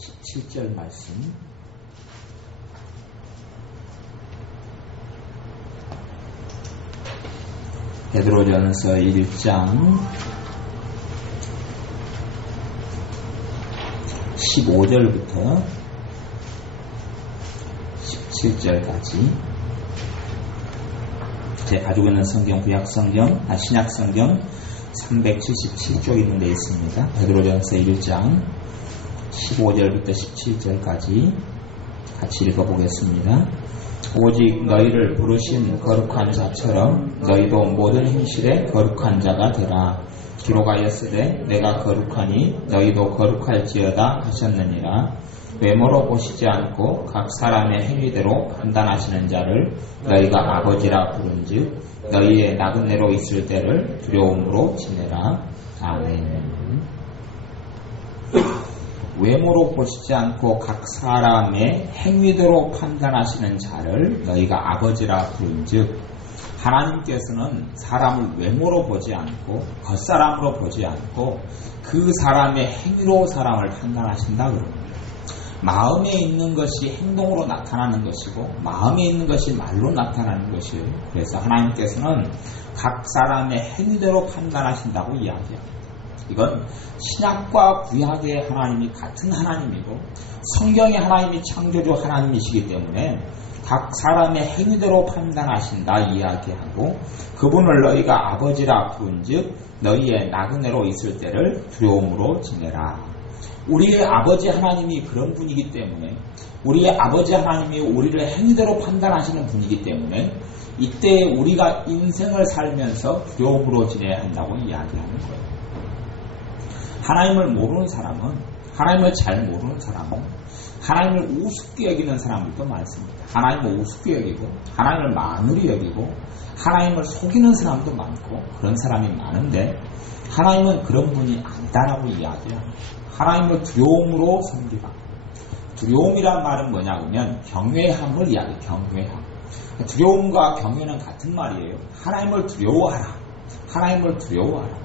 17절 말씀. 베드로전서 1장 15절부터 17절까지 제 가지고 있는 성경, 구약성경, 신약성경 377쪽에 있는 데 있습니다. 베드로전서 1장 15절부터 17절까지 같이 읽어보겠습니다. 오직 너희를 부르신 거룩한 자처럼 너희도 모든 행실에 거룩한 자가 되라. 기록하였으되 내가 거룩하니 너희도 거룩할지어다 하셨느니라. 외모로 보시지 않고 각 사람의 행위대로 판단하시는 자를 너희가 아버지라 부른즉 너희의 나그네로 있을 때를 두려움으로 지내라. 아멘. 외모로 보시지 않고 각 사람의 행위대로 판단하시는 자를 너희가 아버지라 부른즉 하나님께서는 사람을 외모로 보지 않고 겉사람으로 보지 않고 그 사람의 행위로 사람을 판단하신다 그럽니다. 마음에 있는 것이 행동으로 나타나는 것이고 마음에 있는 것이 말로 나타나는 것이에요. 그래서 하나님께서는 각 사람의 행위대로 판단하신다고 이야기합니다. 이건 신약과 구약의 하나님이 같은 하나님이고 성경의 하나님이 창조주 하나님이시기 때문에 각 사람의 행위대로 판단하신다 이야기하고 그분을 너희가 아버지라 부른즉 너희의 나그네로 있을 때를 두려움으로 지내라. 우리의 아버지 하나님이 그런 분이기 때문에 우리의 아버지 하나님이 우리를 행위대로 판단하시는 분이기 때문에 이때 우리가 인생을 살면서 두려움으로 지내야 한다고 이야기하는 거예요. 하나님을 모르는 사람은 하나님을 잘 모르는 사람은 하나님을 우습게 여기는 사람들도 많습니다. 하나님을 우습게 여기고 하나님을 만으로 여기고 하나님을 속이는 사람도 많고 그런 사람이 많은데 하나님은 그런 분이 아니다라고 이야기합니다. 하나님을 두려움으로 섬기라. 두려움이란 말은 뭐냐면 경외함을 이야기해요. 경외함. 두려움과 경외는 같은 말이에요. 하나님을 두려워하라. 하나님을 두려워하라.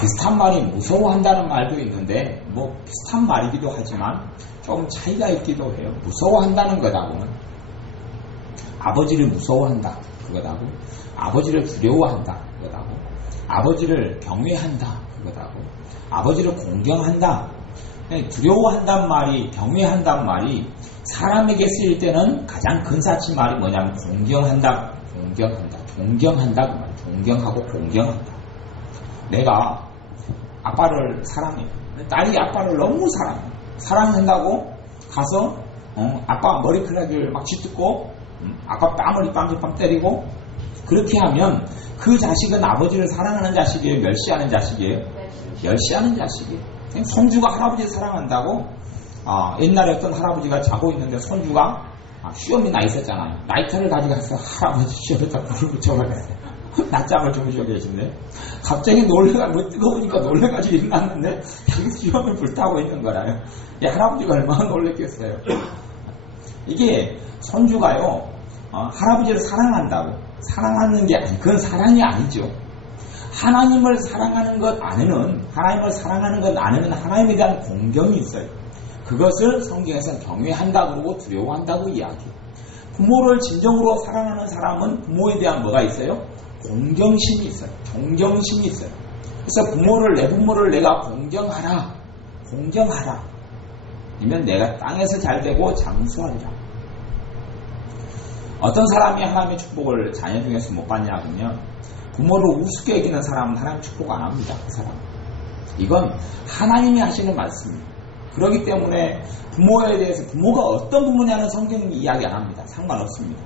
비슷한 말이 무서워한다는 말도 있는데 뭐 비슷한 말이기도 하지만 좀 차이가 있기도 해요. 무서워한다는 것하고는 아버지를 무서워한다 그것하고 아버지를 두려워한다 그것하고 아버지를 경외한다 그것하고 아버지를 공경한다. 두려워한단 말이 경외한단 말이 사람에게 쓰일 때는 가장 근사친 말이 뭐냐면 공경한다 동경한다 그 말. 동경하고 공경한다. 내가 아빠를 사랑해. 딸이 아빠를 너무 사랑해. 사랑한다고 가서 아빠 머리카락을 막 쥐뜯고 아빠 뺨을 빰 때리고 그렇게 하면 그 자식은 아버지를 사랑하는 자식이에요? 멸시하는 자식이에요? 멸시하는 자식이에요. 손주가 할아버지를 사랑한다고 옛날에 어떤 할아버지가 자고 있는데 손주가 시험이 나 있었잖아요. 라이터를 가져가서 할아버지 시험에다 불을 붙여버렸어요. 낮잠을 주무시고 계신데 갑자기 뜨거우니까 놀래가지고 일어났는데 자기 시험을 불타고 있는 거라요. 할아버지가 얼마나 놀랬겠어요. 이게 손주가요 할아버지를 사랑한다고 사랑하는 게 아니 그건 사랑이 아니죠. 하나님을 사랑하는 것 안에는 하나님에 대한 공경이 있어요. 그것을 성경에서는 경외한다 그러고 두려워한다고 이야기해요. 부모를 진정으로 사랑하는 사람은 부모에 대한 뭐가 있어요? 공경심이 있어요. 존경심이 있어요. 그래서 내 부모를 내가 공경하라. 아니면 내가 땅에서 잘되고 장수하리라. 어떤 사람이 하나님의 축복을 자녀 중에서 못 받냐면 부모를 우습게 여기는 사람은 하나님 축복 안 합니다. 그 사람. 이건 하나님이 하시는 말씀입니다. 그렇기 때문에 부모에 대해서 부모가 어떤 부모냐는 성경은 이야기 안 합니다. 상관없습니다.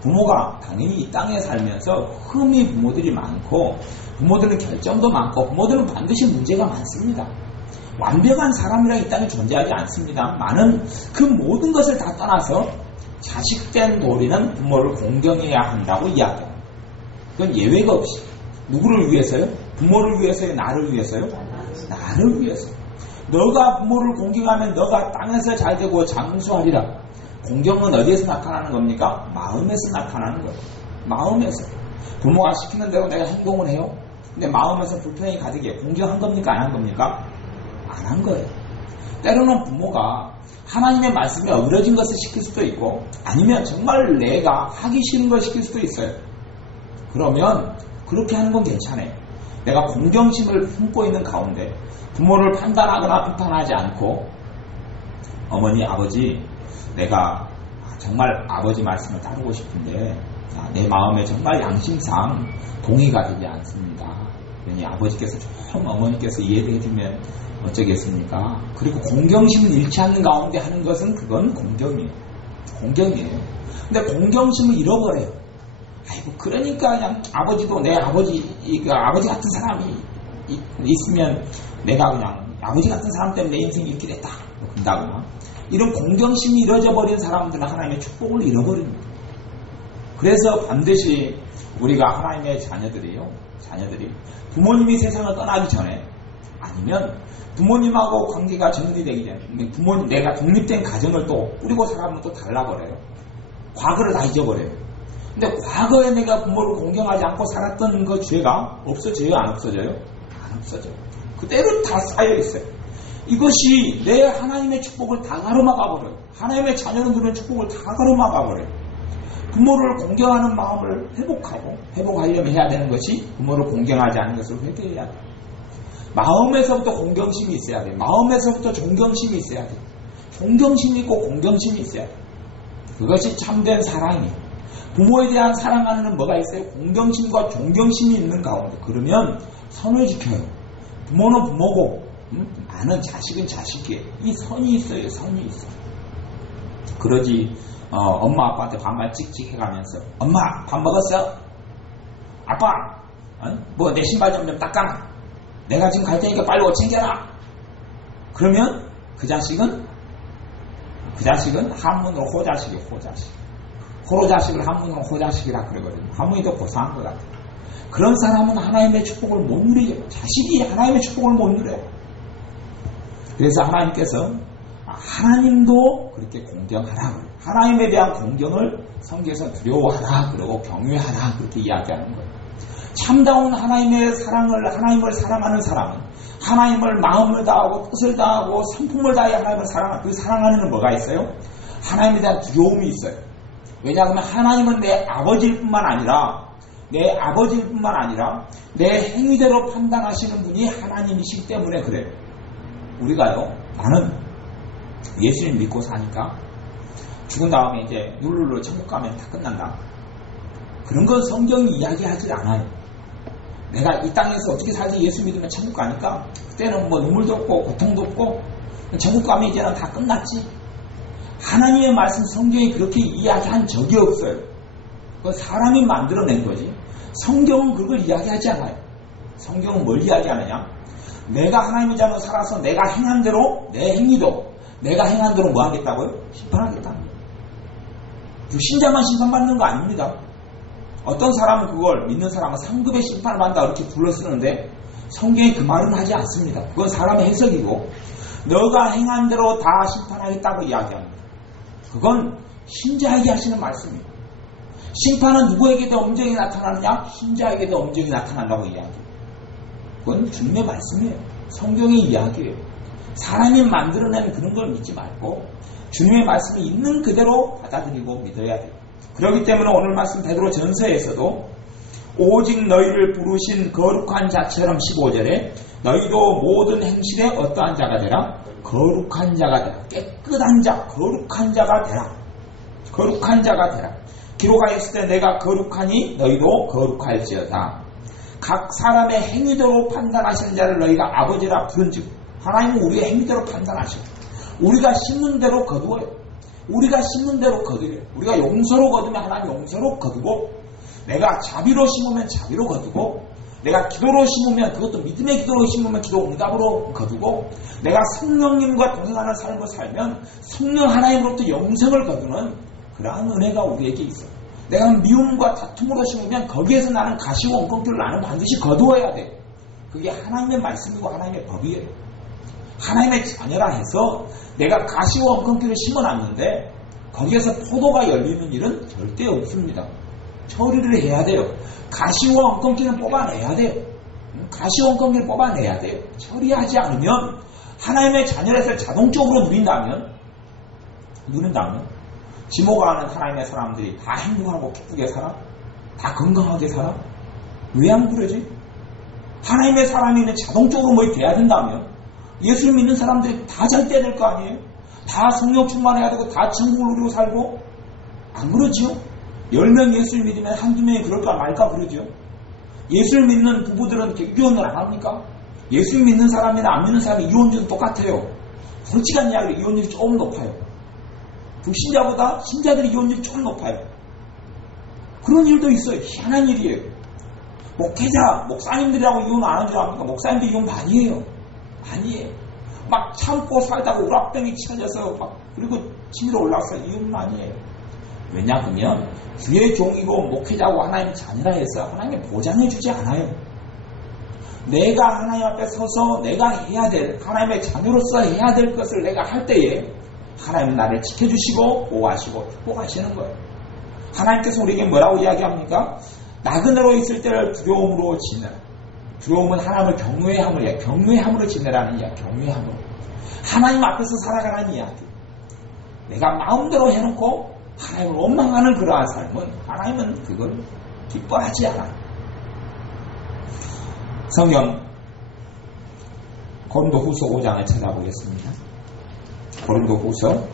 부모가 당연히 이 땅에 살면서 흠이 부모들이 많고 부모들은 결점도 많고 부모들은 반드시 문제가 많습니다. 완벽한 사람이란 이 땅에 존재하지 않습니다. 많은 그 모든 것을 다 떠나서 자식된 도리는 부모를 공경해야 한다고 이야기합니다. 그건 예외가 없이 누구를 위해서요? 부모를 위해서요? 나를 위해서요? 나를 위해서. 너가 부모를 공경하면 너가 땅에서 잘되고 장수하리라. 공경은 어디에서 나타나는 겁니까? 마음에서 나타나는 거예요. 마음에서. 부모가 시키는 대로 내가 행동을 해요. 근데 마음에서 불편이 가득해. 공경한 겁니까? 안 한 겁니까? 안 한 거예요. 때로는 부모가 하나님의 말씀에 어그러진 것을 시킬 수도 있고 아니면 정말 내가 하기 싫은 걸 시킬 수도 있어요. 그러면 그렇게 하는 건 괜찮아요. 내가 공경심을 품고 있는 가운데 부모를 판단하거나 비판하지 않고 어머니, 아버지, 내가 정말 아버지 말씀을 따르고 싶은데 내 마음에 정말 양심상 동의가 되지 않습니다. 그러니 아버지께서 좀 어머니께서 이해해 주면 어쩌겠습니까? 그리고 공경심을 잃지 않는 가운데 하는 것은 그건 공경이에요. 공경이에요. 근데 공경심을 잃어버려요. 아이고, 그러니까 그냥 아버지도 내 아버지 같은 사람이 있으면 내가 그냥 아버지 같은 사람 때문에 내 인생이 이렇게 됐다. 그런다거나. 이런 공경심이 이루어져 버린 사람들은 하나님의 축복을 잃어버립니다. 그래서 반드시 우리가 하나님의 자녀들이 부모님이 세상을 떠나기 전에 아니면 부모님하고 관계가 정리되기 전에 내가 독립된 가정을 또 꾸리고 살아가면 또 달라버려요. 과거를 다 잊어버려요. 근데 과거에 내가 부모를 공경하지 않고 살았던 그 죄가 없어져요? 안 없어져요? 안 없어져요. 그대로 다 쌓여있어요. 이것이 내 하나님의 축복을 다 가로막아버려요. 하나님의 자녀들은 축복을 다 가로막아버려요. 부모를 공경하는 마음을 회복하려면 해야 되는 것이 부모를 공경하지 않는 것을 회개해야 돼요. 마음에서부터 공경심이 있어야 돼요. 마음에서부터 존경심이 있어야 돼요. 존경심이 있고 공경심이 있어야 돼요. 그것이 참된 사랑이에요. 부모에 대한 사랑 안에는 뭐가 있어요? 공경심과 존경심이 있는 가운데 그러면 선을 지켜요. 부모는 부모고 나는 자식은 자식이에요. 이 선이 있어요. 선이 있어요. 그러지 엄마 아빠한테 반말 찍찍 해가면서 엄마 밥 먹었어? 아빠 뭐 내 신발 좀 닦아. 내가 지금 갈 테니까 빨리 옷 챙겨라. 그러면 그 자식은 한문으로 호자식이에요. 호로자식을 한문으로 호자식이라 그러거든요. 한문이 더 고상한 것 같아요. 그런 사람은 하나님의 축복을 못 누려요. 자식이 하나님의 축복을 못 누려요. 그래서 하나님께서 하나님도 그렇게 공경하라. 하나님에 대한 공경을 성경에서 두려워하라. 그리고 경외하라. 그렇게 이야기하는 거예요. 참다운 하나님의 하나님을 사랑하는 사람은 하나님을 마음을 다하고 뜻을 다하고 성품을 다해 하나님을 사랑하는 그 사랑 안에는 뭐가 있어요? 하나님에 대한 두려움이 있어요. 왜냐하면 하나님은 내 아버지일 뿐만 아니라 내 행위대로 판단하시는 분이 하나님이시기 때문에 그래요. 우리가요, 나는 예수님 믿고 사니까 죽은 다음에 이제 룰루루 천국 가면 다 끝난다. 그런 건 성경이 이야기하지 않아요. 내가 이 땅에서 어떻게 살지 예수 믿으면 천국 가니까 그때는 뭐 눈물도 없고 고통도 없고 천국 가면 이제는 다 끝났지. 하나님의 말씀 성경이 그렇게 이야기한 적이 없어요. 그건 사람이 만들어낸 거지. 성경은 그걸 이야기하지 않아요. 성경은 뭘 이야기하느냐? 내가 하나님의 자녀로 살아서 내가 행한 대로 내 행위도 내가 행한 대로 뭐 하겠다고요? 심판하겠다는 거예요. 신자만 심판받는 거 아닙니다. 어떤 사람은 그걸 믿는 사람은 상급의 심판을 받는다 이렇게 불러쓰는데 성경이 그 말은 하지 않습니다. 그건 사람의 해석이고 너가 행한 대로 다 심판하겠다고 이야기합니다. 그건 신자에게 하시는 말씀이에요. 심판은 누구에게도 엄정히 나타나느냐? 신자에게도 엄정히 나타난다고 이야기해요. 그건 주님의 말씀이에요. 성경의 이야기예요. 사람이 만들어낸 그런 걸 믿지 말고 주님의 말씀이 있는 그대로 받아들이고 믿어야 돼요. 그렇기 때문에 오늘 말씀 베드로 전서에서도 오직 너희를 부르신 거룩한 자처럼 15절에 너희도 모든 행실에 어떠한 자가 되라? 거룩한 자가 되라. 깨끗한 자, 거룩한 자가 되라. 거룩한 자가 되라. 기록하였을 때 내가 거룩하니 너희도 거룩할지어다. 각 사람의 행위대로 판단하시는 자를 너희가 아버지라 부른즉 하나님은 우리의 행위대로 판단하시고 우리가 심는 대로 거두어요. 우리가 심는 대로 거두어요. 우리가 용서로 거두면 하나님 용서로 거두고 내가 자비로 심으면 자비로 거두고 내가 기도로 심으면 그것도 믿음의 기도로 심으면 기도 응답으로 거두고 내가 성령님과 동행하는 삶을 살면 성령 하나님으로부터 영생을 거두는 그러한 은혜가 우리에게 있어요. 내가 미움과 다툼으로 심으면 거기에서 나는 가시와 원건기를 나는 반드시 거두어야 돼. 그게 하나님의 말씀이고 하나님의 법이에요. 하나님의 자녀라 해서 내가 가시와 원건기를 심어놨는데 거기에서 포도가 열리는 일은 절대 없습니다. 처리를 해야 돼요. 가시와 원건기는 뽑아내야 돼요. 가시와 원건기를 뽑아내야 돼요. 처리하지 않으면 하나님의 자녀로서 자동적으로 누린다면 지모가 아는 하나님의 사람들이 다 행복하고 기쁘게 살아? 다 건강하게 살아? 왜 안 그러지? 하나님의 사람이 자동적으로 뭐 돼야 된다면 예수를 믿는 사람들이 다 잘 돼야 될 거 아니에요? 다 성령 충만해야 되고 다 천국을 누리고 살고 안 그러지요? 10명 예수를 믿으면 한두 명이 그럴까 말까 그러죠. 예수를 믿는 부부들은 이혼을 안 합니까? 예수를 믿는 사람이나 안 믿는 사람이 이혼율은 똑같아요. 솔직한 이야기로 이혼율이 조금 높아요. 불신자보다 신자들이 이혼율이 조금 높아요. 그런 일도 있어요. 희한한 일이에요. 목회자, 목사님들이라고 이혼 안 한 줄 압니까? 목사님들 이혼 많이 해요. 막 참고 살다가 우락병이 치러져서 그리고 치밀어 올라와서 이혼 많이 해요. 왜냐하면 주의 종이고 목회자고 하나님의 자녀라 해서 하나님이 보장해주지 않아요. 내가 하나님 앞에 서서 내가 해야 될, 하나님의 자녀로서 해야 될 것을 내가 할 때에 하나님은 나를 지켜주시고 보호하시고 축복하시는 거예요. 하나님께서 우리에게 뭐라고 이야기합니까? 나그네로 있을 때를 두려움으로 지내라. 두려움은 하나님을 경외함으로 지내라는 이야기. 경외함으로. 하나님 앞에서 살아가라는 이야기. 내가 마음대로 해놓고 하나님을 원망하는 그러한 삶은 하나님은 그걸 기뻐하지 않아. 성경 고린도후서 5장을 찾아보겠습니다. 고린도후서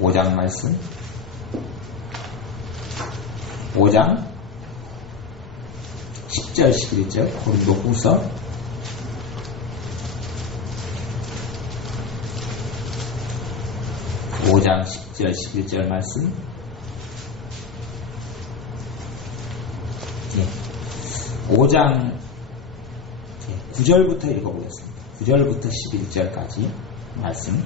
5장 말씀. 5장 10절 11절 고린도후서 5장 10절 11절 말씀. 5장 9절부터 읽어보겠습니다. 9절부터 11절까지 말씀.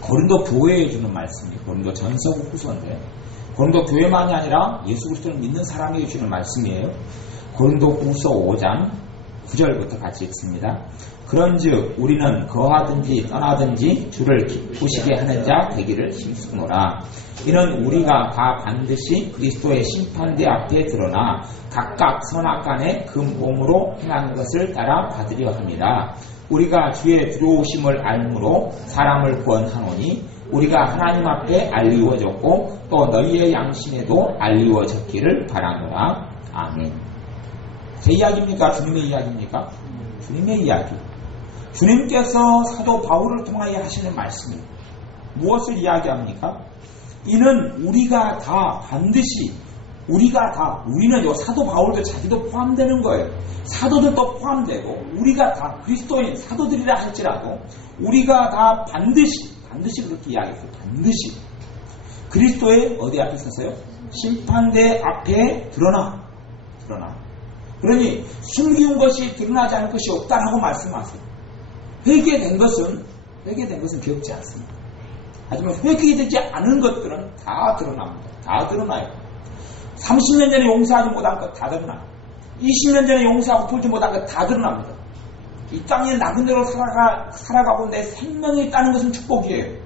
고린도 교회에 주는 말씀이에요. 고린도 전서고 후서인데 고린도 교회만이 아니라 예수 그리스도를 믿는 사람에게 주는 말씀이에요. 고린도 후서 5장 9절부터 같이 읽습니다. 그런즉 우리는 거하든지 떠나든지 주를 기쁘시게 하는 자 되기를 힘쓰노라. 이는 우리가 다 반드시 그리스도의 심판대 앞에 드러나 각각 선악간에 그 몸으로 행한 것을 따라 받으려 합니다. 우리가 주의 들어오심을 알므로 사람을 구원하노니 우리가 하나님 앞에 알리워졌고 또 너희의 양심에도 알리워졌기를 바라노라. 아멘. 제 이야기입니까? 주님의 이야기입니까? 주님의 이야기. 주님께서 사도 바울을 통하여 하시는 말씀입니다. 무엇을 이야기합니까? 이는 우리가 다 반드시 우리는 요 사도 바울도 자기도 포함되는 거예요. 사도들도 포함되고 우리가 다 그리스도인 사도들이라 할지라도 우리가 다 반드시 그렇게 이야기했어요. 반드시 그리스도의 어디 앞에 서서요? 심판대 앞에 드러나. 그러니 숨기운 것이 드러나지 않을 것이 없다라고 말씀하세요. 회개된 것은 기억지 않습니다. 하지만 회개되지 않은 것들은 다 드러납니다. 다 드러나요. 30년 전에 용서하지 못한 것 다 드러나요. 20년 전에 용서하고 풀지 못한 것 다 드러납니다. 이 땅에 나그네로 살아가고 내 생명이 있다는 것은 축복이에요.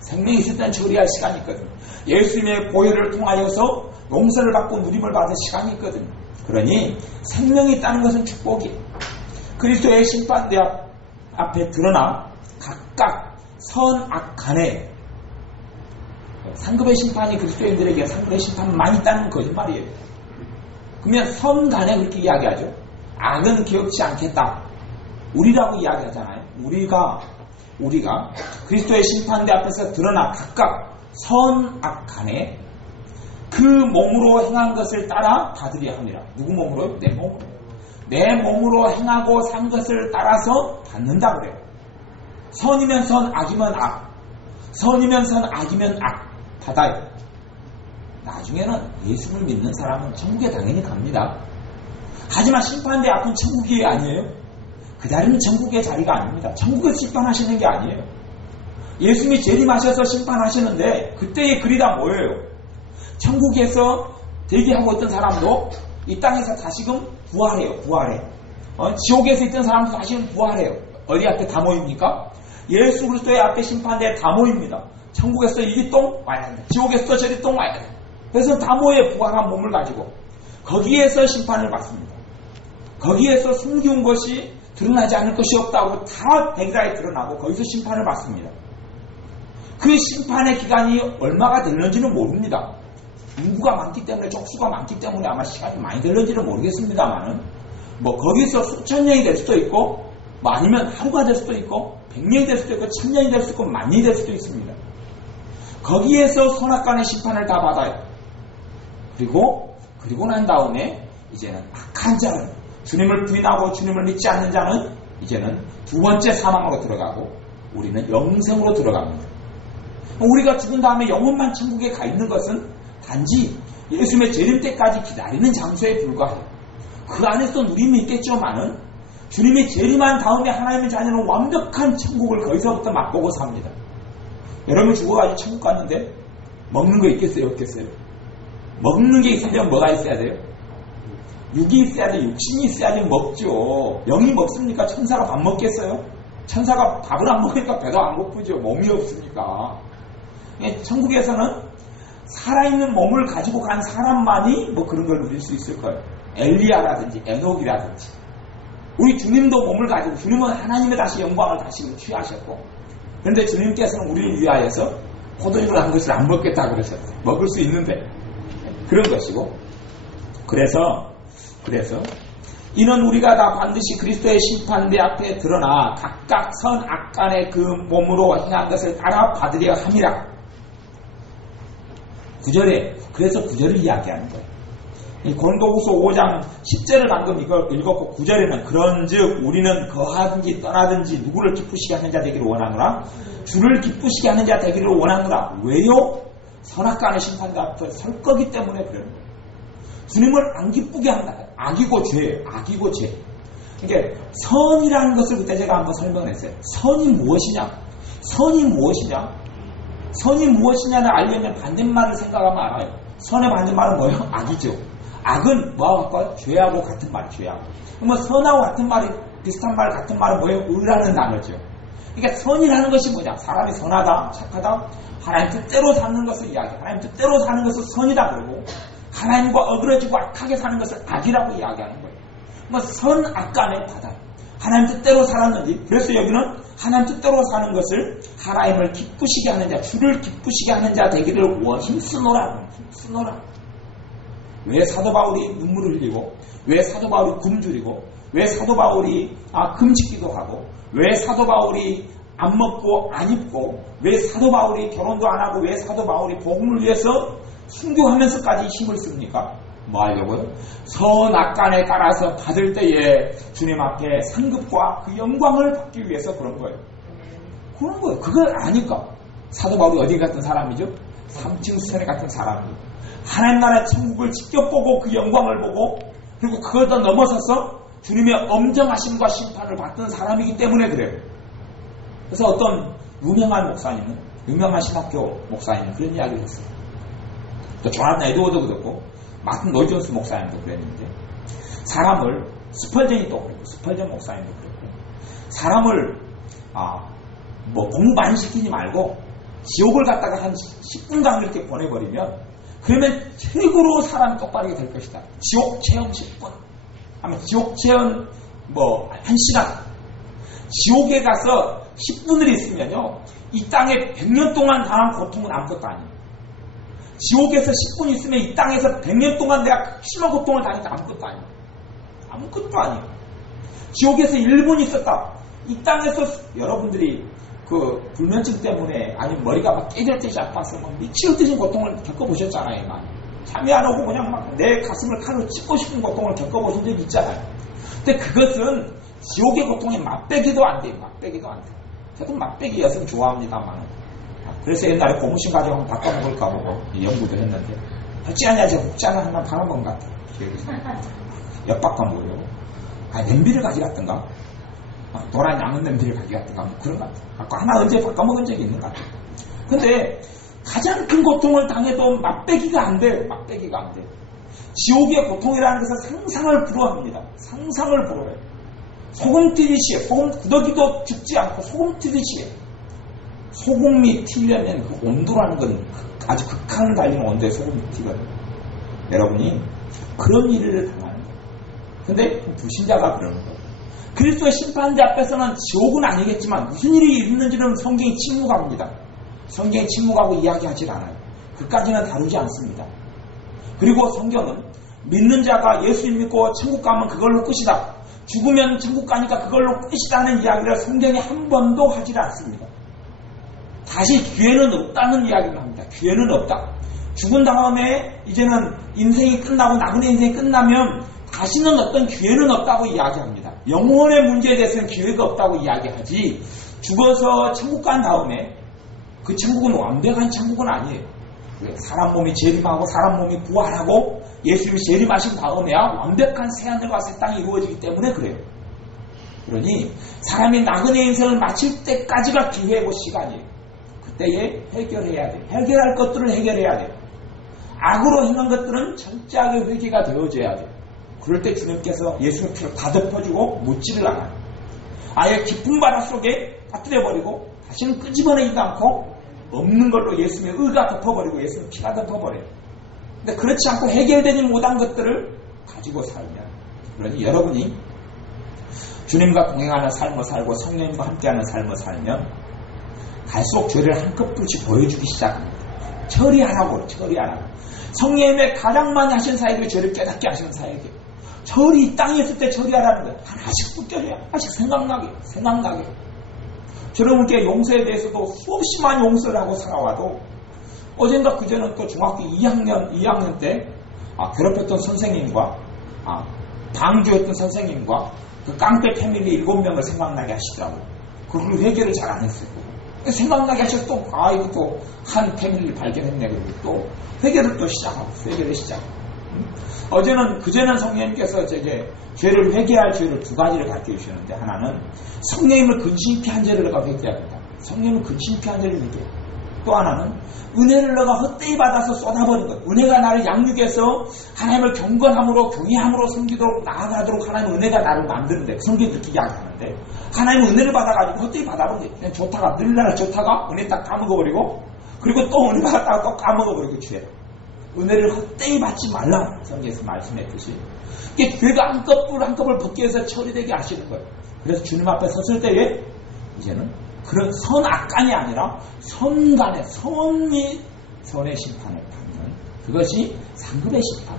생명이 있을 때는 처리할 시간이 있거든요. 예수님의 보혈을 통하여서 용서를 받고 누림을 받을 시간이 있거든요. 그러니 생명이 있다는 것은 축복이에요. 그리스도의 심판대 앞에 드러나 각각 선악간에 상급의 심판이 그리스도인들에게 상급의 심판만 있다는 거짓말이에요. 그러면 선간에 그렇게 이야기하죠. 악은 기억치 않겠다. 우리라고 이야기하잖아요. 우리가 그리스도의 심판대 앞에서 드러나 각각 선악간에 그 몸으로 행한 것을 따라 받으려 합니다. 누구 몸으로요? 내 몸으로. 내 몸으로 행하고 산 것을 따라서 받는다 그래요. 선이면 선, 악이면 악. 선이면 선, 악이면 악. 받아요. 나중에는 예수를 믿는 사람은 천국에 당연히 갑니다. 하지만 심판대 앞은 천국이 아니에요. 그 자리는 천국의 자리가 아닙니다. 천국에서 심판하시는 게 아니에요. 예수님이 재림하셔서 심판하시는데 그때의 글이 다 뭐예요? 천국에서 대기하고 있던 사람도 이 땅에서 다시금 부활해요. 지옥에서 있던 사람도 다시금 부활해요. 어디 앞에 다 모입니까? 예수 그리스도의 앞에 심판대에 다 모입니다. 천국에서 이리 똥 와야 된다. 지옥에서 저리 똥 와야 된다. 그래서 다 모여 부활한 몸을 가지고 거기에서 심판을 받습니다. 거기에서 숨기운 것이 드러나지 않을 것이 없다고 다 백일하에 드러나고 거기서 심판을 받습니다. 그 심판의 기간이 얼마가 되는지는 모릅니다. 인구가 많기 때문에, 족수가 많기 때문에 아마 시간이 많이 걸릴지는 모르겠습니다만은, 뭐 거기서 수천 년이 될 수도 있고, 뭐 아니면 하루가 될 수도 있고, 100년이 될 수도 있고, 1000년이 될 수도 있고, 만년이 될 수도 있습니다. 거기에서 선악간의 심판을 다 받아요. 그리고 난 다음에 이제는 악한 자는, 주님을 부인하고 주님을 믿지 않는 자는 이제는 두 번째 사망으로 들어가고 우리는 영생으로 들어갑니다. 우리가 죽은 다음에 영혼만 천국에 가 있는 것은 단지 예수님의 재림 때까지 기다리는 장소에 불과해요. 그 안에서 누림이 있겠지만은 주님이 재림한 다음에 하나님의 자녀는 완벽한 천국을 거기서부터 맛보고 삽니다. 여러분 죽어가지고 천국 갔는데 먹는 거 있겠어요? 없겠어요? 먹는 게 있으면 뭐가 있어야 돼요? 육이 있어야 돼요. 육신이 있어야 돼요. 먹죠. 영이 먹습니까? 천사가 밥 먹겠어요? 천사가 밥을 안 먹으니까 배도 안 고프죠. 몸이 없으니까. 천국에서는 살아있는 몸을 가지고 간 사람만이 뭐 그런 걸 누릴 수 있을 거예요. 엘리야라든지 에녹이라든지. 우리 주님도 몸을 가지고, 주님은 하나님의 다시 영광을 다시 취하셨고, 그런데 주님께서는 우리를 위하여서 포도주를 한 것을 안 먹겠다 그러셨어요. 먹을 수 있는데. 그런 것이고. 그래서 이는 우리가 다 반드시 그리스도의 심판대 앞에 드러나 각각 선 악간의 그 몸으로 행한 것을 따라 받으려 함이라. 9절에 그래서 9절을 이야기하는 거예요. 고린도후서 5장 10절을 방금 이걸 읽었고 9절에는 그런즉 우리는 거하든지 떠나든지 누구를 기쁘시게 하는 자 되기를 원하노라. 주를 기쁘시게 하는 자 되기를 원하노라. 왜요? 선악간의 심판대 앞에 설 거기 때문에 그래요. 주님을 안 기쁘게 한다. 악이고 죄예요. 악이고 죄. 그러니까 선이라는 것을 그때 제가 한번 설명했어요. 선이 무엇이냐? 선이 무엇이냐를 알려면 반대말을 생각하면 알아요. 선의 반대말은 뭐예요? 악이죠. 악은 뭐하고 할까요? 죄하고 같은 말이 죄하고. 그러면 선하고 같은 말이, 비슷한 말 같은 말은 뭐예요? 의라는 단어죠. 그러니까 선이라는 것이 뭐냐? 사람이 선하다, 착하다, 하나님 뜻대로 사는 것을 이야기해요. 하나님 뜻대로 사는 것을 선이다 그러고, 하나님과 어그러지고 악하게 사는 것을 악이라고 이야기하는 거예요. 뭐 선 악간의 바다. 하나님 뜻대로 살았는지. 그래서 여기는 하나님 뜻대로 사는 것을 하나님을 기쁘시게 하는 자, 주를 기쁘시게 하는 자 되기를 힘쓰노라. 왜 사도 바울이 눈물을 흘리고, 왜 사도 바울이 굶주리고, 왜 사도 바울이 금식기도 하고, 왜 사도 바울이 안 먹고 안 입고, 왜 사도 바울이 결혼도 안 하고, 왜 사도 바울이 복음을 위해서 순교하면서까지 힘을 씁니까? 뭐 하려고요? 선악간에 따라서 받을 때에 주님 앞에 상급과 그 영광을 받기 위해서 그런 거예요. 그걸 아니까. 사도 바울이 어디 같은 사람이죠? 3층 수선에 같은 사람이에요. 하나님 나라의 천국을 직접 보고 그 영광을 보고, 그리고 그걸 더 넘어서서 주님의 엄정하심과 심판을 받던 사람이기 때문에 그래요. 그래서 어떤 유명한 신학교 목사님은 그런 이야기를 했어요. 또 조나단 에드워드도 그렇고 마틴 로이드 존스 목사님도 그랬는데, 사람을, 스펄전 목사님도 그랬고, 사람을 공부 많이 시키지 말고 지옥을 갖다가 한 10분간 이렇게 보내버리면, 그러면 최고로 사람이 똑바르게 될 것이다. 지옥 체험 10분 하면 지옥 체험 1시간. 지옥에 가서 10분을 있으면요, 이 땅에 100년 동안 당한 고통은 아무것도 아니에요. 지옥에서 10분 있으면 이 땅에서 100년 동안 내가 심한 고통을 당했다. 아무것도 아니에요. 지옥에서 1분 있었다. 이 땅에서 여러분들이 그 불면증 때문에 아니면 머리가 막 깨졌듯이 아파서 막 미칠 듯이 고통을 겪어보셨잖아요. 잠이 안 오고 그냥 막 내 가슴을 칼로 찢고 싶은 고통을 겪어보신 적이 있잖아요. 근데 그것은 지옥의 고통에 맛배기도 안 돼요. 저도 맛배기 여성 좋아합니다만. 그래서 옛날에 고무신 가지고 한번 바꿔먹을까 보고 연구도 했는데, 어찌하냐, 저 국자는 한번 팔아먹은 것 같아요. 엿바꿔 먹으려고. 냄비를 가져갔던가, 도란 양은 냄비를 가져갔던가, 뭐 그런 것 같아요. 하나 언제 바꿔먹은 적이 있는 것 같아요. 근데 가장 큰 고통을 당해도 맛배기가 안 돼요. 지옥의 고통이라는 것은 상상을 불허합니다. 상상을 불허해요. 소금 튀듯이, 소금 구더기도 죽지 않고 소금 튀듯이 해요. 소금이 튀려면 그 온도라는 건 아주 극한을 달리는 온도에 소금이 튀거든요. 여러분이 그런 일을 당하는 거예요. 근데 불신자가 그러는 거예요. 그리스도의 심판대 앞에서는 지옥은 아니겠지만 무슨 일이 있는지는 성경이 침묵합니다. 성경이 침묵하고 이야기하지 않아요. 그까지는 다루지 않습니다. 그리고 성경은 믿는 자가 예수님 믿고 천국 가면 그걸로 끝이다. 죽으면 천국 가니까 그걸로 끝이다는 이야기를 성경이 한 번도 하지 않습니다. 다시 기회는 없다는 이야기를 합니다. 기회는 없다. 죽은 다음에 이제는 인생이 끝나고 나그네 인생이 끝나면 다시는 어떤 기회는 없다고 이야기합니다. 영혼의 문제에 대해서는 기회가 없다고 이야기하지, 죽어서 천국 간 다음에 그 천국은 완벽한 천국은 아니에요. 사람 몸이 재림하고 사람 몸이 부활하고 예수님이 재림하신 다음에야 완벽한 새하늘과 새 땅이 이루어지기 때문에 그래요. 그러니 사람이 나그네 인생을 마칠 때까지가 기회고 시간이에요. 그때에 해결해야 돼요. 해결할 것들을 해결해야 돼요. 악으로 행한 것들은 철저하게 회개가 되어져야 돼요. 그럴 때 주님께서 예수의 피로 다 덮어주고 묻지를 않아요. 아예 깊은 바다 속에 빠뜨려버리고 다시는 끄집어내지도 않고 없는 걸로 예수님의 의가 덮어버리고 예수님의 피가 덮어버려요. 근데 그렇지 않고 해결되지 못한 것들을 가지고 살면, 그러니 여러분이 주님과 동행하는 삶을 살고 성령님과 함께하는 삶을 살면 갈수록 죄를 한꺼풀씩 보여주기 시작합니다. 처리하라고. 성령님의 가장 많이 하신 사역이 죄를 깨닫게 하시는 사역이에요. 절이 이 땅에 있을 때 처리하라는 거예요. 하나씩 붙여줘야, 하나씩 생각나게. 여러분께 용서에 대해서도 수없이 많이 용서를 하고 살아와도 어젠가 그전은 또 중학교 2학년 때 괴롭혔던 선생님과 방주했던 선생님과 그 깡패 패밀리 7명을 생각나게 하시더라고요. 그걸 회개를 잘 안 했어요. 생각나게 하셔서 또 이것도 한 패밀리를 발견했네. 그리고 또 회개를 시작하고. 그제는 성령님께서 제게 죄를 회개할 죄를 2가지를 가르쳐 주셨는데, 하나는 성령님을 근심케 한 죄를 내가 회개해야 된다. 성령님을 근심케 한 죄를 회개해. 또 하나는 은혜를 내가 헛되이 받아서 쏟아버린 것. 은혜가 나를 양육해서 하나님을 경건함으로 경외함으로 섬기도록 나아가도록 하나님 은혜가 나를 만드는데, 성경이 그렇게 이야기하는데, 하나님은 은혜를 받아가지고 헛되이 받아버린 게 그냥 좋다가 늘날 좋다가 은혜 딱 까먹어버리고, 그리고 또 은혜 받았다가 또 까먹어버리고 죄. 은혜를 헛되이 받지 말라. 성경에서 말씀했듯이. 이게 죄가 한꺼풀 벗기 위해서 처리되게 하시는 거예요. 그래서 주님 앞에 섰을 때에 이제는 그런 선악간이 아니라 선간의 선의 심판을 받는 그것이 상급의 심판.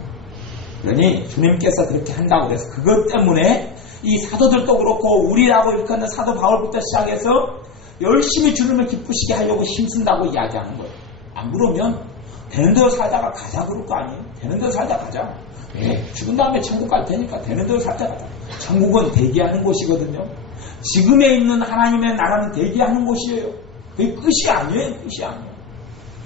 그러니 주님께서 그렇게 한다고 그래서 그것 때문에 이 사도들도 그렇고 우리라고 일컫는 사도 바울부터 시작해서 열심히 주님을 기쁘시게 하려고 힘쓴다고 이야기하는 거예요. 안 그러면 되는 대로 살다가 가자 그럴 거 아니에요. 되는 대로 살다 가자. 죽은 다음에 천국 갈 테니까 되는 대로 살다 가자. 천국은 대기하는 곳이거든요. 지금에 있는 하나님의 나라는 대기하는 곳이에요. 그게 끝이 아니에요.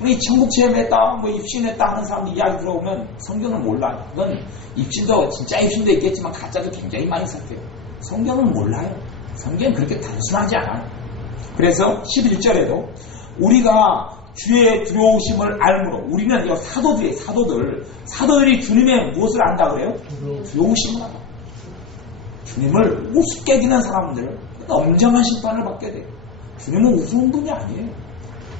우리 천국 체험했다, 입신했다 하는 사람들 이야기 들어보면 성경은 몰라요. 그건 입신도 진짜 입신도 있겠지만 가짜도 굉장히 많이 섞여요. 성경은 몰라요. 성경은 그렇게 단순하지 않아요. 그래서 11절에도 우리가 주의 들어오심을 알므로, 우리는 사도들이 주님의 무엇을 안다 그래요? 들어오심을 안다. 주님을 우습게 여기는 사람들, 엄정한 심판을 받게 돼요. 주님은 우스운 분이 아니에요.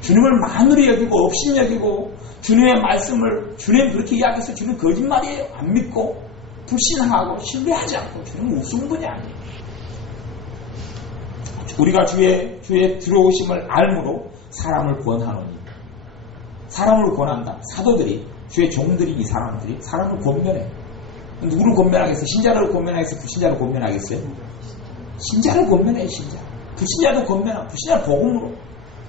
주님을 만으로 여기고 업신 여기고 주님의 말씀을 주님 그렇게 이야기해서 주님 거짓말이에요. 안 믿고 불신하고 신뢰하지 않고 주님은 우스운 분이 아니에요. 우리가 주의 들어오심을 알므로 사람을 권하노니. 사람을 권한다. 사도들이, 주의 종들이, 이 사람들이 사람을 권면해. 누구를 권면하겠어요? 신자를 권면하겠어요? 불신자를 권면하겠어요? 신자를 권면해. 불신자도 권면하고, 불신자를 복음으로.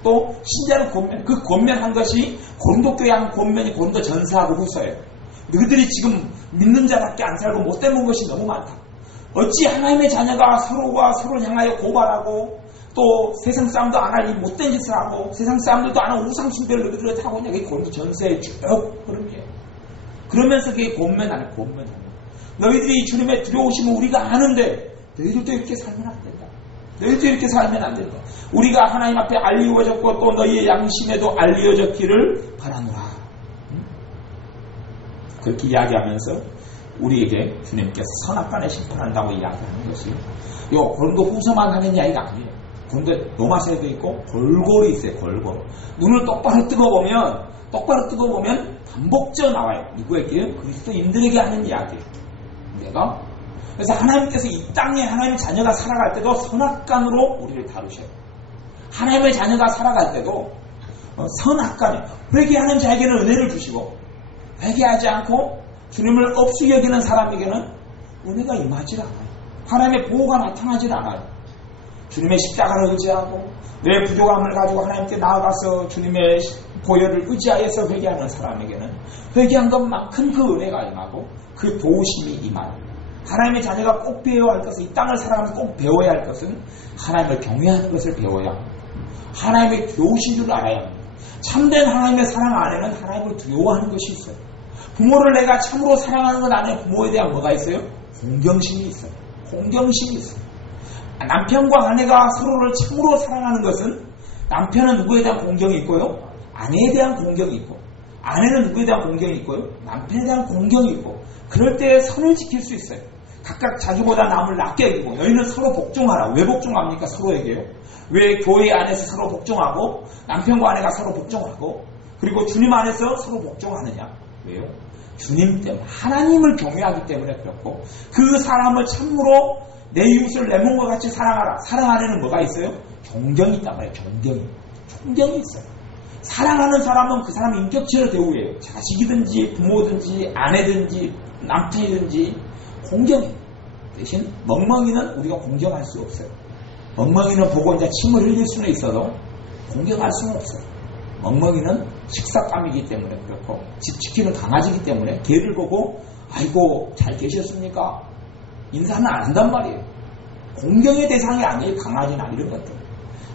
또 신자를 권면. 그 권면한 것이 고린도교회 한 권면이 고린도 전서하고 후서예요. 너희들이 지금 믿는 자밖에 안 살고 못된 것이 너무 많다. 어찌 하나님의 자녀가 서로가 서로를 향하여 고발하고 또 세상 사람도 안 할 이 못된 짓을 하고 세상 사람들도 안 할 우상 숭배를 너희들을 타고 있냐. 그게 고린도 전서에 쭉 흐름이에요. 그러면서 그게 권면하는. 너희들이 주님의 들어오심을 우리가 아는데 너희들도 이렇게 살면 안 된다. 우리가 하나님 앞에 알리워졌고 또 너희의 양심에도 알리워졌기를 바라노라. 그렇게 이야기하면서 우리에게 주님께서 선악간에 심판한다고 이야기하는 것이 고린도 후서만 하는 이야기가 아니에요. 고린도 로마서에도 있고 골고루 있어요. 골고루. 눈을 똑바로 뜨고보면 반복적으로 나와요. 누구에게? 그리스도인들에게 하는 이야기예요. 내가 그래서 하나님께서 이 땅에 하나님의 자녀가 살아갈 때도 선악간으로 우리를 다루셔요. 하나님의 자녀가 살아갈 때도 선악간에 회개하는 자에게는 은혜를 주시고 회개하지 않고 주님을 없이 여기는 사람에게는 은혜가 임하지 않아요. 하나님의 보호가 나타나지 않아요. 주님의 십자가를 의지하고 내 부족함을 가지고 하나님께 나아가서 주님의 보혈을 의지하여서 회개하는 사람에게는 회개한 것만큼 그 은혜가 임하고 그 도우심이 임하요. 하나님의 자녀가 꼭 배워야 할 것은, 이 땅을 살아가면서 꼭 배워야 할 것은 하나님을 경외하는 것을 배워야 합니다. 하나님의 두려우신 줄 알아야 합니다. 참된 하나님의 사랑 안에는 하나님을 두려워하는 것이 있어요. 부모를 내가 참으로 사랑하는 것 안에 부모에 대한 뭐가 있어요? 공경심이 있어요. 공경심이 있어요. 남편과 아내가 서로를 참으로 사랑하는 것은 남편은 누구에 대한 공경이 있고요, 아내에 대한 공경이 있고, 아내는 누구에 대한 공경이 있고요, 남편에 대한 공경이 있고, 그럴 때 선을 지킬 수 있어요. 각각 자기보다 남을 낮게 여기고, 너희는 서로 복종하라. 왜 복종합니까? 서로에게요. 왜 교회 안에서 서로 복종하고 남편과 아내가 서로 복종하고 그리고 주님 안에서 서로 복종하느냐? 왜요? 주님 때문에, 하나님을 경외하기 때문에 그렇고, 그 사람을 참으로 내 이웃을 내 몸과 같이 사랑하라. 사랑 안에는 뭐가 있어요? 존경이 있단 말이에요. 존경이 있어요. 사랑하는 사람은 그 사람의 인격체를 대우해요. 자식이든지 부모든지 아내든지 남편이든지 공경해요. 대신 멍멍이는 우리가 공경할 수 없어요. 멍멍이는 보고 이제 침을 흘릴 수는 있어도 공경할 수는 없어요. 멍멍이는 식사감이기 때문에 그렇고, 집 지키는 강아지이기 때문에 개를 보고 아이고 잘 계셨습니까? 인사는 안 한단 말이에요. 공경의 대상이 아니에요. 강아지나 이런 것들.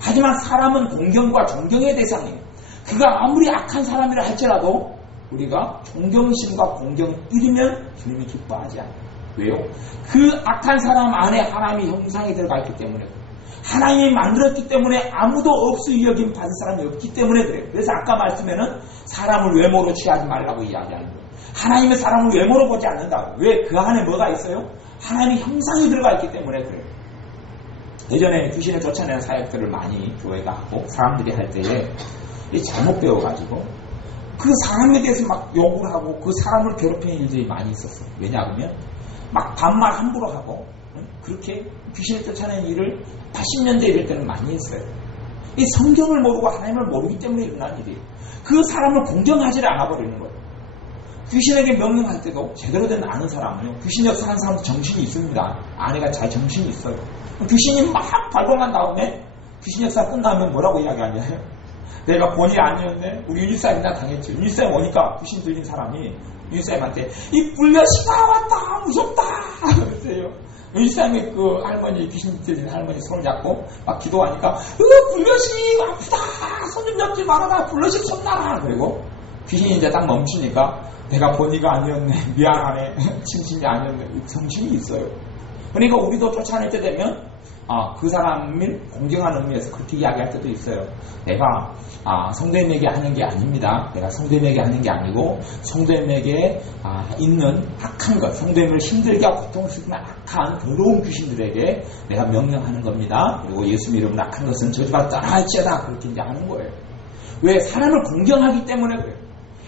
하지만 사람은 공경과 존경의 대상이에요. 그가 아무리 악한 사람이라 할지라도 우리가 존경심과 공경을 잃으면 주님이 기뻐하지 않아요. 왜요? 그 악한 사람 안에 하나님의 형상이 들어가 있기 때문에, 하나님이 만들었기 때문에 아무도 없이 여김 받은 사람이 없기 때문에 그래요. 그래서 아까 말씀에는 사람을 외모로 취하지 말라고 이야기하는 거예요. 하나님의 사람을 외모로 보지 않는다. 왜? 그 안에 뭐가 있어요? 하나님의 형상이 들어가 있기 때문에 그래요. 예전에 귀신을 쫓아내는 사역들을 많이 교회가 하고 사람들이 할 때에 잘못 배워가지고 그 사람에 대해서 막 욕을 하고 그 사람을 괴롭히는 일들이 많이 있었어요. 왜냐하면 막 반말 함부로 하고 그렇게 귀신을 쫓아내는 일을 80년대 이럴 때는 많이 했어요. 이 성경을 모르고 하나님을 모르기 때문에 일어난 일이에요. 그 사람을 공경하지 않아버리는 거예요. 귀신에게 명령할 때도 제대로 된 아는 사람은요, 귀신 역사하는 사람도 정신이 있습니다. 아내가 잘 정신이 있어요. 귀신이 막 발동한 다음에 귀신 역사 끝나면 뭐라고 이야기하냐요? 내가 본의 아니었네. 우리 윤일사님이나 당했죠. 윤일사님 오니까 귀신 들린 사람이 윤일사님한테 이 불려시가 왔다 무섭다 그랬어요. 윤일사님이 그 할머니, 귀신 들린 할머니 손을 잡고 막 기도하니까 불려시 아프다, 손 좀 잡지 말아라, 불려시 손나라. 그리고 귀신이 이제 딱 멈추니까 내가 본의가 아니었네, 미안하네, 진심이 아니었네, 정신이 있어요. 그러니까 우리도 쫓아낼 때 되면 그 사람을 공경하는 의미에서 그렇게 이야기할 때도 있어요. 내가 성도님에게 하는 게 아닙니다. 내가 성도님에게 하는 게 아니고 성도님에게 있는 악한 것, 성도님을 힘들게 하고 고통스럽게 악한 더러운 귀신들에게 내가 명령하는 겁니다. 그리고 예수 이름으로 악한 것은 저주받지 않을지어다, 그렇게 이제 하는 거예요. 왜? 사람을 공경하기 때문에 그래요.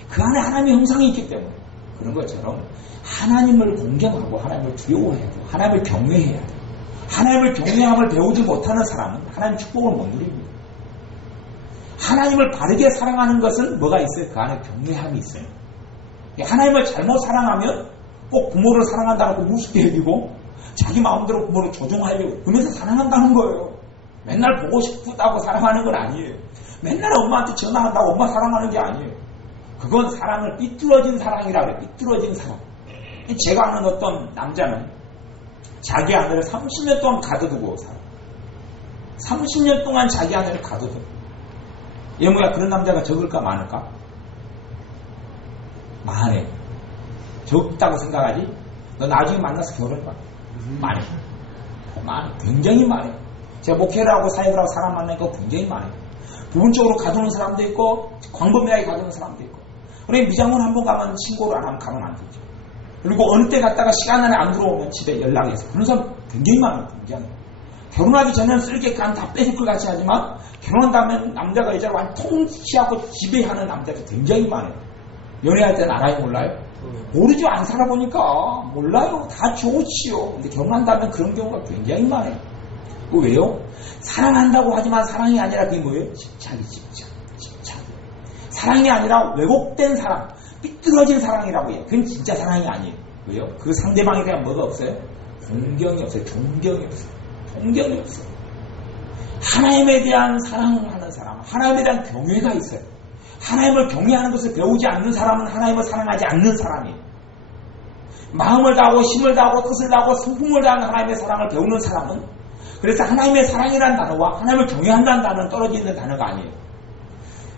그 안에 하나님의 형상이 있기 때문에. 그런 것처럼 하나님을 공경하고 하나님을 두려워해야 돼요. 하나님을 경외해야 돼요. 하나님을 경외함을 배우지 못하는 사람은 하나님 축복을 못 누립니다. 하나님을 바르게 사랑하는 것은 뭐가 있어요? 그 안에 경외함이 있어요. 하나님을 잘못 사랑하면 꼭 부모를 사랑한다고 우습게 여기고 자기 마음대로 부모를 조종하려고 그러면서 사랑한다는 거예요. 맨날 보고 싶다고 사랑하는 건 아니에요. 맨날 엄마한테 전화한다고 엄마 사랑하는 게 아니에요. 그건 사랑을 삐뚤어진 사랑이라 그래요. 삐뚤어진 사랑. 제가 아는 어떤 남자는 자기 아내를 30년 동안 가둬두고 살아. 30년 동안 자기 아내를 가둬두고. 얘 뭐야, 그런 남자가 적을까 많을까? 많아요. 적다고 생각하지? 너 나중에 만나서 결혼해봐. 많아요. 굉장히 많아요. 제가 목회를 하고 사역을 하고 사람 만나니까 굉장히 많아요. 부분적으로 가두는 사람도 있고 광범위하게 가두는 사람도 있고. 그러니 미장원 한번 가면 신고를 안 하면 가면 안 되죠. 그리고 어느 때 갔다가 시간 안에 안 들어오면 집에 연락해서. 그런 사람 굉장히 많아요. 굉장히. 결혼하기 전에는 쓸게 간 다 빼줄 것 같이 하지만 결혼한 다음에 남자가 여자를 완 통치하고 지배하는 남자가 굉장히 많아요. 연애할 때는 알아요, 몰라요? 모르죠. 안 살아보니까. 몰라요. 다 좋지요. 근데 경험한다면 그런 경우가 굉장히 많아요. 왜요? 사랑한다고 하지만 사랑이 아니라 그게 뭐예요? 집착이 집착. 사랑이 아니라 왜곡된 사랑, 삐뚤어진 사랑이라고 해요. 그건 진짜 사랑이 아니에요. 왜요? 그 상대방에 대한 뭐가 없어요? 공경이 없어요. 존경이 없어요. 존경이 없어요. 하나님에 대한 사랑하는 사람, 하나님에 대한 경외가 있어요. 하나님을 경외하는 것을 배우지 않는 사람은 하나님을 사랑하지 않는 사람이에요. 마음을 다하고 힘을 다하고 뜻을 다하고 성품을 다하는 하나님의 사랑을 배우는 사람은, 그래서 하나님의 사랑이라는 단어와 하나님을 경외한다는 단어는 떨어져 있는 단어가 아니에요.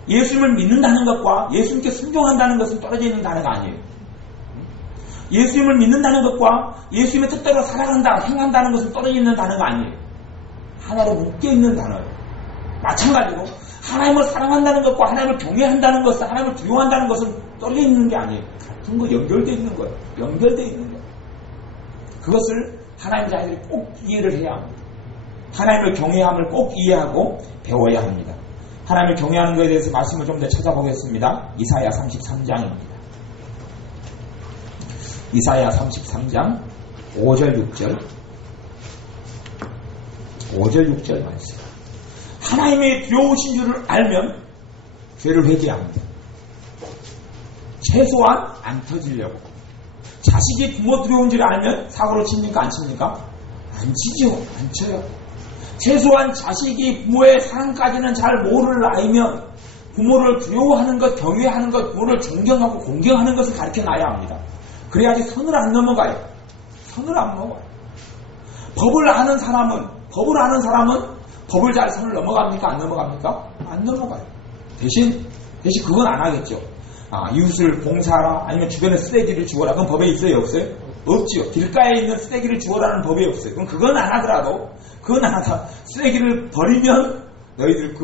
예수님을 믿는다는 것과 예수님께 순종한다는 것은 떨어져 있는 단어가 아니에요. 예수님을 믿는다는 것과 예수님의 뜻대로 살아간다, 행한다는 것은 떨어져 있는 단어가 아니에요. 하나로 묶여있는 단어예요. 마찬가지로 하나님을 사랑한다는 것과 하나님을 경외한다는 것은, 하나님을 두려워한다는 것은 떨어져 있는 게 아니에요. 같은 거 연결되어 있는 거예요. 연결되어 있는 거예요. 그것을 하나님 자녀들이 꼭 이해를 해야 합니다. 하나님을 경외함을 꼭 이해하고 배워야 합니다. 하나님을 경외하는 것에 대해서 말씀을 좀 더 찾아보겠습니다. 이사야 33장입니다. 이사야 33장 5절 6절 5절 6절 말씀. 하나님의 두려우신 줄을 알면 죄를 회개합니다. 최소한 안 터지려고. 자식이 부모 두려운 줄을 알면 사고로 칩니까? 안 칩니까? 안 치죠. 안 쳐요. 최소한 자식이 부모의 사랑까지는 잘 모를 나이면 부모를 두려워하는 것, 경외하는 것, 부모를 존경하고 공경하는 것을 가르쳐놔야 합니다. 그래야지 선을 안 넘어가요. 선을 안 넘어가요. 법을 아는 사람은 법을 잘 선을 넘어갑니까? 안 넘어갑니까? 안 넘어가요. 대신 그건 안 하겠죠. 이웃을 봉사하라, 아니면 주변에 쓰레기를 주워라. 그건 법에 있어요? 없어요? 없지요. 길가에 있는 쓰레기를 주워라는 법이 없어요. 그럼 그건 안 하더라도, 쓰레기를 버리면 너희들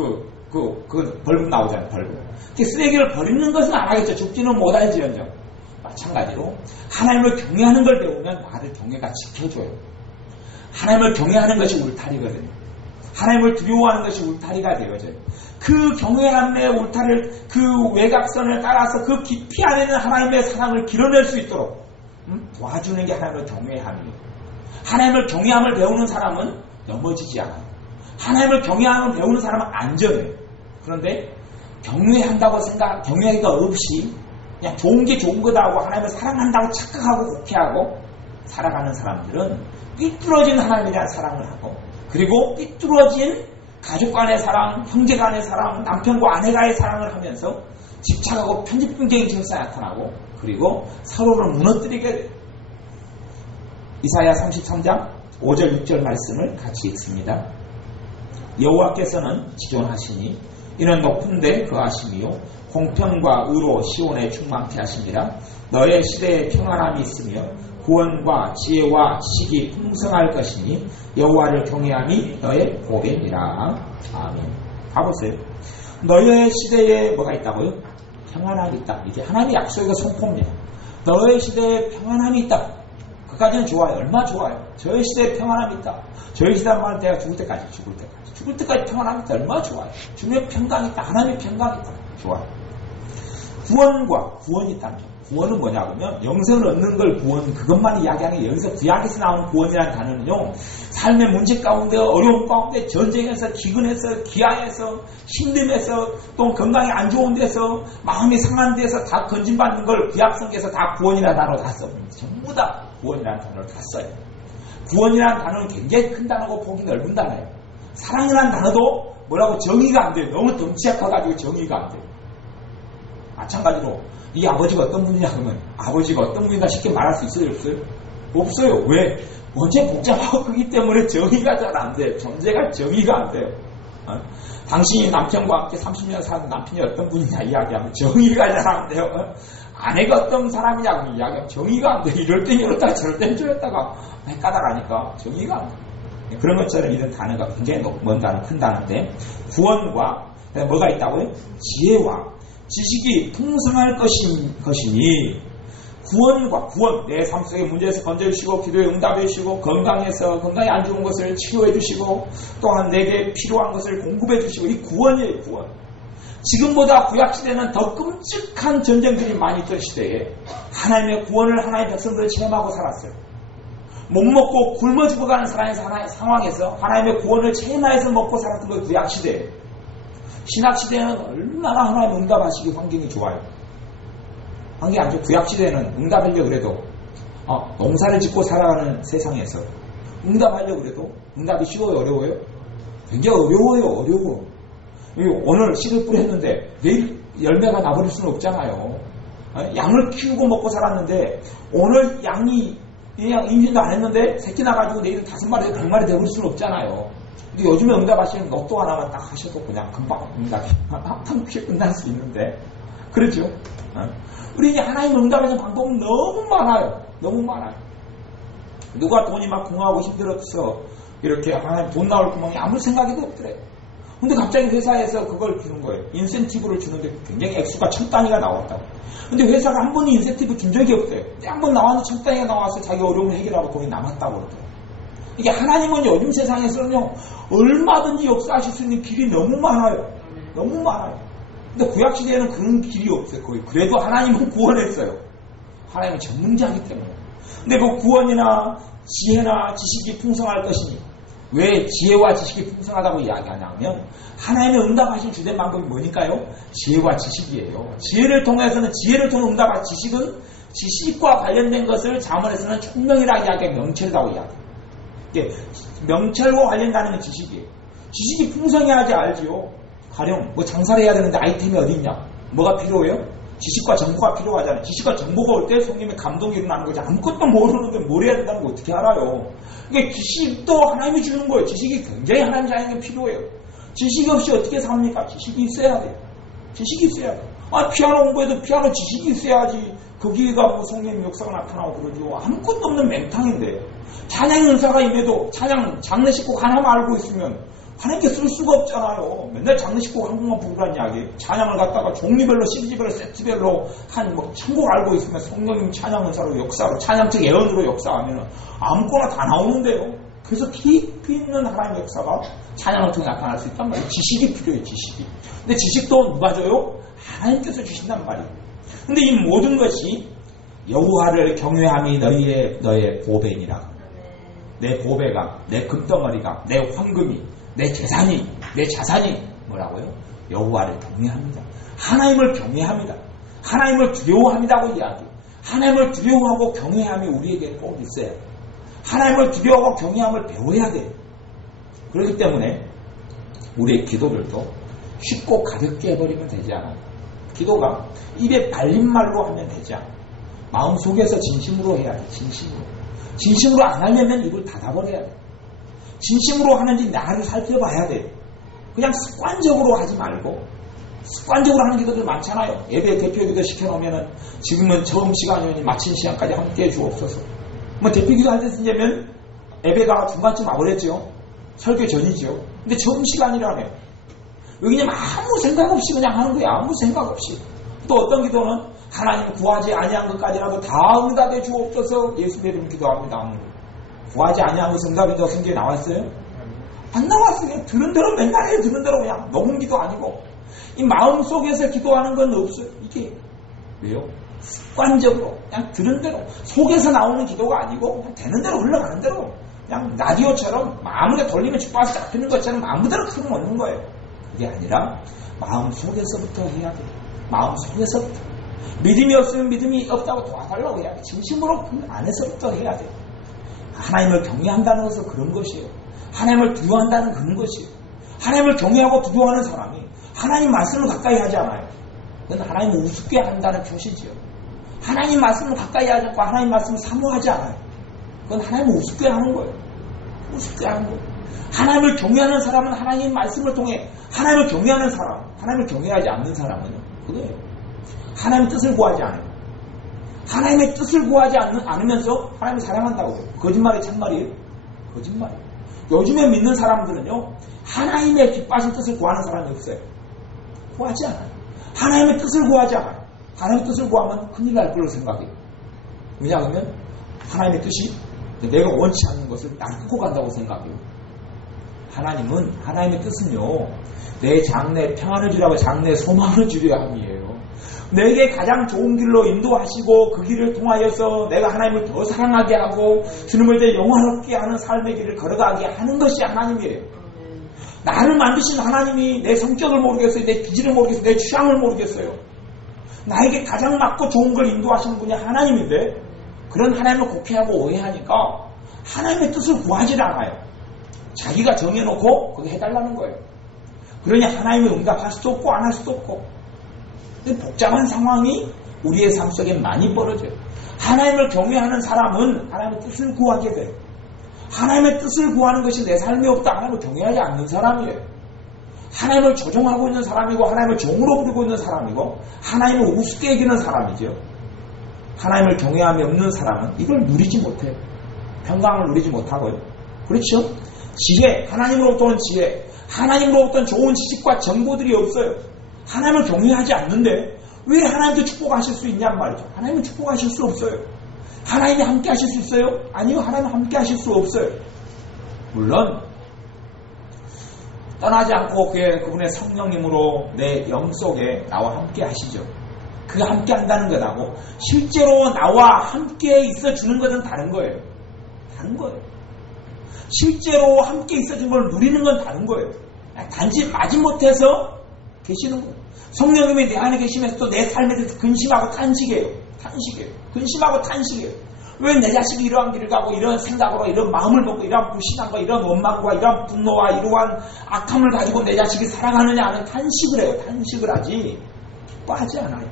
벌금 나오잖아요. 벌금. 쓰레기를 버리는 것은 안 하겠죠. 죽지는 못할지언정. 마찬가지로 하나님을 경외하는 걸 배우면 나를 경외가 지켜줘요. 하나님을 경외하는 것이 울타리거든요. 하나님을 두려워하는 것이 울타리가 되어져요. 그 경외함의 울타리를, 그 외곽선을 따라서 그 깊이 안에는 하나님의 사랑을 길어낼 수 있도록 도와주는 게 하나님을 경외함이에요. 하나님을 경외함을 배우는 사람은 넘어지지 않아요. 하나님을 경외함을 배우는 사람은 안전해요. 그런데 경외하기가 없이 그냥 좋은 게 좋은 거다 하고 하나님을 사랑한다고 착각하고 곡해하고 살아가는 사람들은 삐뚤어진 하나님에 대한 사랑을 하고, 그리고 삐뚤어진 가족 간의 사랑, 형제 간의 사랑, 남편과 아내가의 사랑을 하면서 집착하고 편집분쟁이 절사 나타나고, 그리고 서로를 무너뜨리게 돼요. 이사야 33장 5절 6절 말씀을 같이 읽습니다. 여호와께서는 지존하시니 이는 높은 데 거하심이요 공평과 의로 시온에 충만케 하심이라. 너의 시대에 평안함이 있으며 구원과 지혜와 식이 풍성할 것이니 여호와를 경외함이 너의 보배니라. 아멘. 가보세요. 너의 시대에 뭐가 있다고요? 평안함이 있다. 이게 하나님의 약속의 선포입니다. 너의 시대에 평안함이 있다. 그까지는 좋아요. 얼마나 좋아요. 저의 시대에 평안함이 있다. 저의 시대에 말하면 내가 죽을 때까지 평안함이 있다. 얼마나 좋아요. 주님의 평강이 있다. 하나님의 평강이 있다. 좋아요. 구원이 있다는 점. 구원은 뭐냐면 영생을 얻는 걸 구원, 그것만 이야기하는 게, 여기서 구약에서 나오는 구원이라는 단어는요, 삶의 문제 가운데, 어려움 가운데, 전쟁에서, 기근에서, 기아에서, 힘듦에서, 또 건강이 안 좋은 데서, 마음이 상한 데서 다 건진받는 걸 구약성경에서 다 구원이라는 단어로 다 써봅니다. 전부 다 구원이라는 단어를 다 써요. 구원이라는 단어는 굉장히 큰 단어고 폭이 넓은 단어예요. 사랑이라는 단어도 뭐라고 정의가 안 돼요. 너무 덩치가 커가지고 정의가 안 돼요. 마찬가지로 이 아버지가 어떤 분이냐 그러면 아버지가 어떤 분이냐 쉽게 말할 수 있어요? 없어요? 없어요. 왜? 원체 복잡하고 크기 때문에 정의가 잘 안 돼요. 존재가 정의가 안 돼요. 당신이 남편과 함께 30년 사는 남편이 어떤 분이냐 이야기하면 정의가 잘 안 돼요. 아내가 어떤 사람이냐고 이야기하면 정의가 안 돼요. 이럴 땐 이렇다가 저럴 땐 저랬다가 헷갈아가니까 정의가 안 돼요. 그런 것처럼 이런 단어가 굉장히 먼 단어, 큰 단어인데, 구원과 뭐가 있다고요? 지혜와 지식이 풍성할 것이니, 구원, 내 삶 속의 문제에서 건져주시고, 기도에 응답해주시고, 건강이 안 좋은 것을 치료해주시고, 또한 내게 필요한 것을 공급해주시고, 이 구원이에요, 구원. 지금보다 구약시대는 더 끔찍한 전쟁들이 많이 있던 시대에 하나님의 구원을 하나님의 백성들을 체험하고 살았어요. 못 먹고 굶어 죽어가는 상황에서 하나님의 구원을 체험하여서 먹고 살았던 그 구약시대에 신약시대에는 얼마나 하나님 응답하시기 환경이 좋아요. 환경이 안 좋고 구약시대에는 응답하려고 그래도 농사를 짓고 살아가는 세상에서 응답하려고 그래도 응답이 쉬워요? 어려워요? 굉장히 어려워. 오늘 씨를 뿌렸는데 내일 열매가 나버릴 수는 없잖아요. 양을 키우고 먹고 살았는데 오늘 양이 그냥 임신도 안 했는데 새끼 나가지고 내일 5마리, 100마리 되버릴 수는 없잖아요. 근데 요즘에 응답하시는 로또 하나만 딱 하셔도 그냥 금방 응답이 한 큐에 끝날 수 있는데 그렇죠? 우리 이제 하나님 응답하는 방법은 너무 많아요. 누가 돈이 막 궁하고 힘들어서 이렇게 하나님 돈 나올 구멍이 아무 생각에도 없더래. 근데 갑자기 회사에서 그걸 주는 거예요. 인센티브를 주는데 굉장히 액수가 1000단위가 나왔다고. 근데 회사가 한 번도 인센티브 준 적이 없대요. 한 번 나왔는데 1000단위가 나와서 자기 어려움을 해결하고 돈이 남았다고 그러더라고요. 이게 하나님은 요즘 세상에서는요, 얼마든지 역사하실 수 있는 길이 너무 많아요. 근데 구약시대에는 그런 길이 없어요. 거의. 그래도 하나님은 구원했어요. 하나님은 전능자이기 때문에. 근데 그 구원이나 지혜나 지식이 풍성할 것이니 왜 지혜와 지식이 풍성하다고 이야기하냐면 하나님의 응답하신 주된 방법이 뭐니까요? 지혜와 지식이에요. 지혜를 통해 응답할 지식은 지식과 관련된 것을 자문에서는 총명이라고 이야기하고 명철이라고 이야기해요. 명철과 관련된 건 지식이에요. 지식이 풍성해야지 알지요. 가령 뭐 장사를 해야 되는데 아이템이 어디 있냐? 뭐가 필요해요? 지식과 정보가 필요하잖아요. 지식과 정보가 올 때 성님의 감동이 일어나는 거지. 아무것도 모르는데 뭘 해야 된다는 거 어떻게 알아요? 이게 지식도 하나님이 주는 거예요. 지식이 굉장히 하나님 자에게 필요해요. 지식이 없이 어떻게 삽니까? 지식이 있어야 돼요. 피아노 공부해도 피아노 지식이 있어야지. 거기가 뭐 성령의 역사가 나타나고 그러죠. 아무것도 없는 맹탕인데 찬양 은사가 임해도 찬양 장례식곡 하나만 알고 있으면 하나님께 쓸 수가 없잖아요. 맨날 장례식곡 한 곡만 부르라는 이야기. 찬양을 갖다가 종류별로, 시리즈별로, 세트별로 한 천곡 알고 있으면 성령님 찬양 은사로 역사로, 찬양적 예언으로 역사하면 아무거나 다 나오는데요. 그래서 깊이 있는 하나님의 역사가 찬양을 통해 나타날 수 있단 말이에요. 지식이 필요해요, 지식이. 근데 지식도 누가 줘요? 하나님께서 주신단 말이에요. 근데 이 모든 것이 여호와를 경외함이 너의 보배니라. 내 보배가, 내 금덩어리가, 내 황금이, 내 재산이, 내 자산이 뭐라고요? 여호와를 경외합니다. 하나님을 경외합니다. 하나님을 두려워합니다고 이야기해요. 하나님을 두려워하고 경외함이 우리에게 꼭 있어요. 하나님을 두려워하고 경외함을 배워야 돼요. 그렇기 때문에 우리의 기도들도 쉽고 가볍게 해버리면 되지 않아요. 기도가 입에 발린 말로 하면 되지 않아요. 마음속에서 진심으로 해야 돼요. 진심으로 안 하려면 입을 닫아버려야 돼요. 진심으로 하는지 나를 살펴봐야 돼요. 그냥 습관적으로 하지 말고 습관적으로 하는 기도들 많잖아요. 예배 대표 기도 시켜놓으면 지금은 처음 시간이니 마친 시간까지 함께 해주옵소서. 뭐 대표 기도 할 때 쓰려면 예배가 중간쯤 와버렸죠. 설교 전이죠. 근데 처음 시간이라며. 여기는 아무 생각 없이 그냥 하는 거야. 아무 생각 없이. 또 어떤 기도는 하나님 구하지 아니한 것까지라도 다 응답해 주옵소서. 예수 믿으면 기도합니다. 구하지 아니한 것은 응답이 더 성경에 나왔어요? 안 나왔어요. 그냥 들은 대로 맨날 해요. 들은 대로 그냥 녹음 기도 아니고. 이 마음속에서 기도하는 건 없어요. 이게 왜요? 습관적으로 그냥 들은 대로 속에서 나오는 기도가 아니고 그냥 되는 대로 흘러가는 대로 그냥 라디오처럼 마음에 돌리면 주파수 잡히는 것처럼 마음대로 틀어 놓는 거예요. 그게 아니라 마음속에서부터 해야 돼요. 마음속에서부터. 믿음이 없으면 믿음이 없다고 도와달라고 해야 돼요. 진심으로 그 안에서부터 해야 돼요. 하나님을 경외한다는 것은 그런 것이에요. 하나님을 두려워한다는 그런 것이에요. 하나님을 경외하고 두려워하는 사람이 하나님 말씀을 가까이 하지 않아요. 그건 하나님을 우습게 한다는 표시지요. 하나님 말씀을 가까이 하지 않고 하나님 말씀을 사모하지 않아요. 그건 하나님을 우습게 하는 거예요. 우습게 하는 거예요. 하나님을 경외하는 사람은 하나님 말씀을 통해 하나님을 경외하는 사람, 하나님을 경외하지 않는 사람은 그거예요. 하나님의 뜻을 구하지 않아요. 하나님의 뜻을 구하지 않으면서 하나님을 사랑한다고 해요. 거짓말이 참말이에요. 거짓말이에요. 요즘에 믿는 사람들은요, 하나님의 기뻐하신 뜻을 구하는 사람이 없어요. 구하지 않아요. 하나님의 뜻을 구하지 않아요. 하나님의 뜻을 구하면 큰일 날 거라고 생각해요. 왜냐하면 하나님의 뜻이 내가 원치 않는 것을 날 끊고 간다고 생각해요. 하나님의 뜻은요, 내 장래에 평안을 주라고 장래에 소망을 주려 함이에요. 내게 가장 좋은 길로 인도하시고 그 길을 통하여서 내가 하나님을 더 사랑하게 하고 주님을 더 영화롭게 하는 삶의 길을 걸어가게 하는 것이 하나님이에요. 나를 만드신 하나님이 내 성격을 모르겠어요. 내 기질을 모르겠어요. 내 취향을 모르겠어요. 나에게 가장 맞고 좋은 걸 인도하시는 분이 하나님인데 그런 하나님을 곡해하고 오해하니까 하나님의 뜻을 구하지 않아요. 자기가 정해놓고 그거 해달라는 거예요. 그러니 하나님의 응답할 수도 없고 안 할 수도 없고 복잡한 상황이 우리의 삶 속에 많이 벌어져요. 하나님을 경외하는 사람은 하나님의 뜻을 구하게 돼요. 하나님의 뜻을 구하는 것이 내 삶에 없다. 하나님을 경외하지 않는 사람이에요. 하나님을 조종하고 있는 사람이고 하나님을 종으로 부르고 있는 사람이고 하나님을 우습게 여기는 사람이죠. 하나님을 경외함이 없는 사람은 이걸 누리지 못해요. 평강을 누리지 못하고요. 그렇죠? 지혜, 하나님으로부터 온 지혜, 하나님으로부터 온 좋은 지식과 정보들이 없어요. 하나님을 경외하지 않는데 왜 하나님도 축복하실 수 있냔 말이죠. 하나님은 축복하실 수 없어요. 하나님이 함께 하실 수 있어요? 아니요. 하나님은 함께 하실 수 없어요. 물론 떠나지 않고 그분의 성령님으로 내 영 속에 나와 함께 하시죠. 그 함께 한다는 것하고 실제로 나와 함께 있어주는 것은 다른 거예요. 다른 거예요. 실제로 함께 있어주는 걸 누리는 건 다른 거예요. 단지 마지못해서 계시는 거예요. 성령님이 내 안에 계시면서 또 내 삶에 대해서 근심하고 탄식해요. 근심하고 탄식해요. 왜 내 자식이 이러한 길을 가고 이런 생각으로 이런 마음을 먹고 이러한 불신함과 이런 원망과 이러한 분노와 이러한 악함을 가지고 내 자식이 살아가느냐 하는 탄식을 해요. 탄식을 하지 기뻐하지 않아요.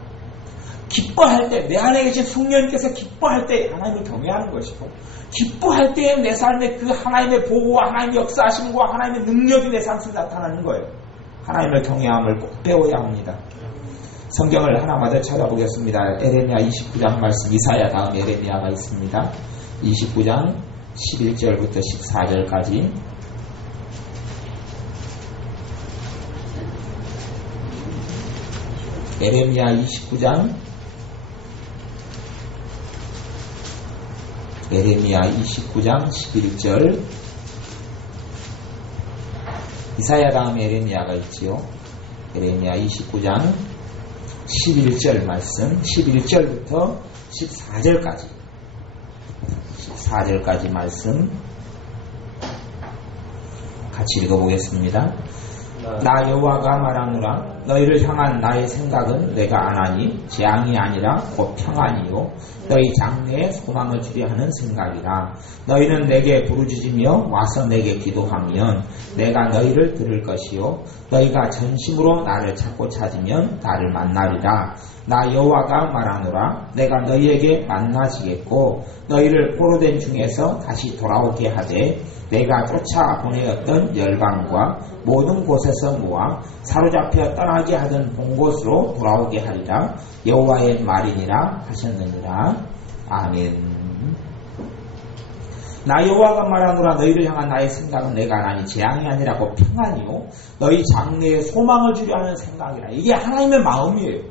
기뻐할 때 내 안에 계신 성령님께서 기뻐할 때 하나님을 경외하는 것이고 기뻐할 때 내 삶에 그 하나님의 보호와 하나님의 역사하심과 하나님의 능력이 내 삶 속에 나타나는 거예요. 하나님을 경외함을 꼭 배워야 합니다. 성경을 하나마다 찾아보겠습니다. 에레미야 29장 말씀, 이사야 다음 에레미야가 있습니다. 29장 11절부터 14절까지 에레미야 29장 에레미야 29장 11절 이사야 다음에 에레미야가 있지요. 에레미야 29장 11절 말씀 11절부터 14절까지 말씀 같이 읽어보겠습니다. 나 여호와가 말하노라. 너희를 향한 나의 생각은 내가 안하니 재앙이 아니라 곧 평안이요 너희 장래에 소망을 주려 하는 생각이라. 너희는 내게 부르짖으며 와서 내게 기도하면 내가 너희를 들을 것이요 너희가 전심으로 나를 찾고 찾으면 나를 만나리라. 나 여호와가 말하노라. 내가 너희에게 만나시겠고 너희를 포로된 중에서 다시 돌아오게 하되 내가 쫓아 보내었던 열방과 모든 곳에서 모아 사로잡혀 떠나게 하던 본 곳으로 돌아오게 하리라. 여호와의 말이니라 하셨느니라. 아멘. 나 여호와가 말하노라. 너희를 향한 나의 생각은 내가 안하니 재앙이 아니라 곧 평안이요 너희 장래에 소망을 주려 하는 생각이라. 이게 하나님의 마음이에요.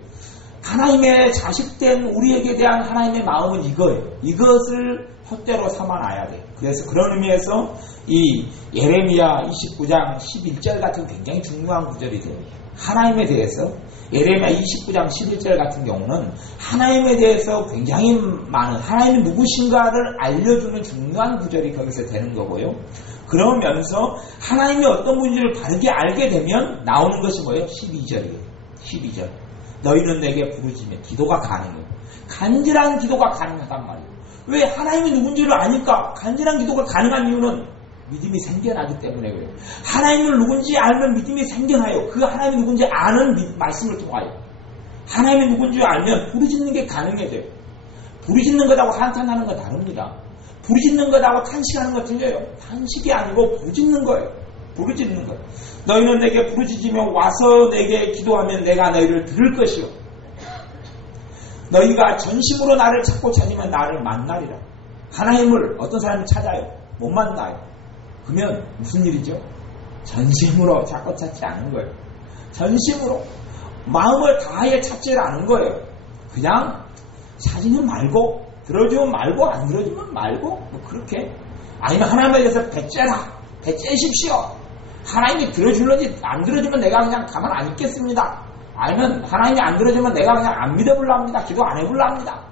하나님의 자식된 우리에게 대한 하나님의 마음은 이거예요. 이것을 헛되로 삼아놔야 돼요. 그래서 그런 의미에서 이 예레미야 29장 11절 같은 굉장히 중요한 구절이 됩니다. 하나님에 대해서 예레미야 29장 11절 같은 경우는 하나님에 대해서 굉장히 많은 하나님이 누구신가를 알려주는 중요한 구절이 거기서 되는 거고요. 그러면서 하나님이 어떤 분인지를 바르게 알게 되면 나오는 것이 뭐예요? 12절이에요. 12절. 너희는 내게 부르짖으며 기도가 가능해요. 간절한 기도가 가능하단 말이에요. 왜? 하나님이 누군지를 아니까. 간절한 기도가 가능한 이유는 믿음이 생겨나기 때문에 그래요. 하나님을 누군지 알면 믿음이 생겨나요. 그 하나님이 누군지 아는 말씀을 통하여. 하나님이 누군지 알면 부르짖는 게 가능해져요. 부르짖는 것하고 한탄하는 건 다릅니다. 부르짖는 것하고 탄식하는 것 틀려요. 탄식이 아니고 부르짖는 거예요. 부르짖는 것. 너희는 내게 부르짖으며 와서 내게 기도하면 내가 너희를 들을 것이요 너희가 전심으로 나를 찾고 찾으면 나를 만나리라. 하나님을 어떤 사람이 찾아요? 못 만나요. 그러면 무슨 일이죠? 전심으로 찾고 찾지 않은 거예요. 전심으로 마음을 다하여 찾지를 않은 거예요. 그냥 찾으면 말고 들어주면 말고 안 들어주면 말고 뭐 그렇게. 아니면 하나님에 대해서 배째라 배째십시오. 하나님이 들어줄런지 안 들어주면 내가 그냥 가만 안 있겠습니다. 아니면 하나님이 안 들어주면 내가 그냥 안 믿어볼라 합니다. 기도 안 해볼라 합니다.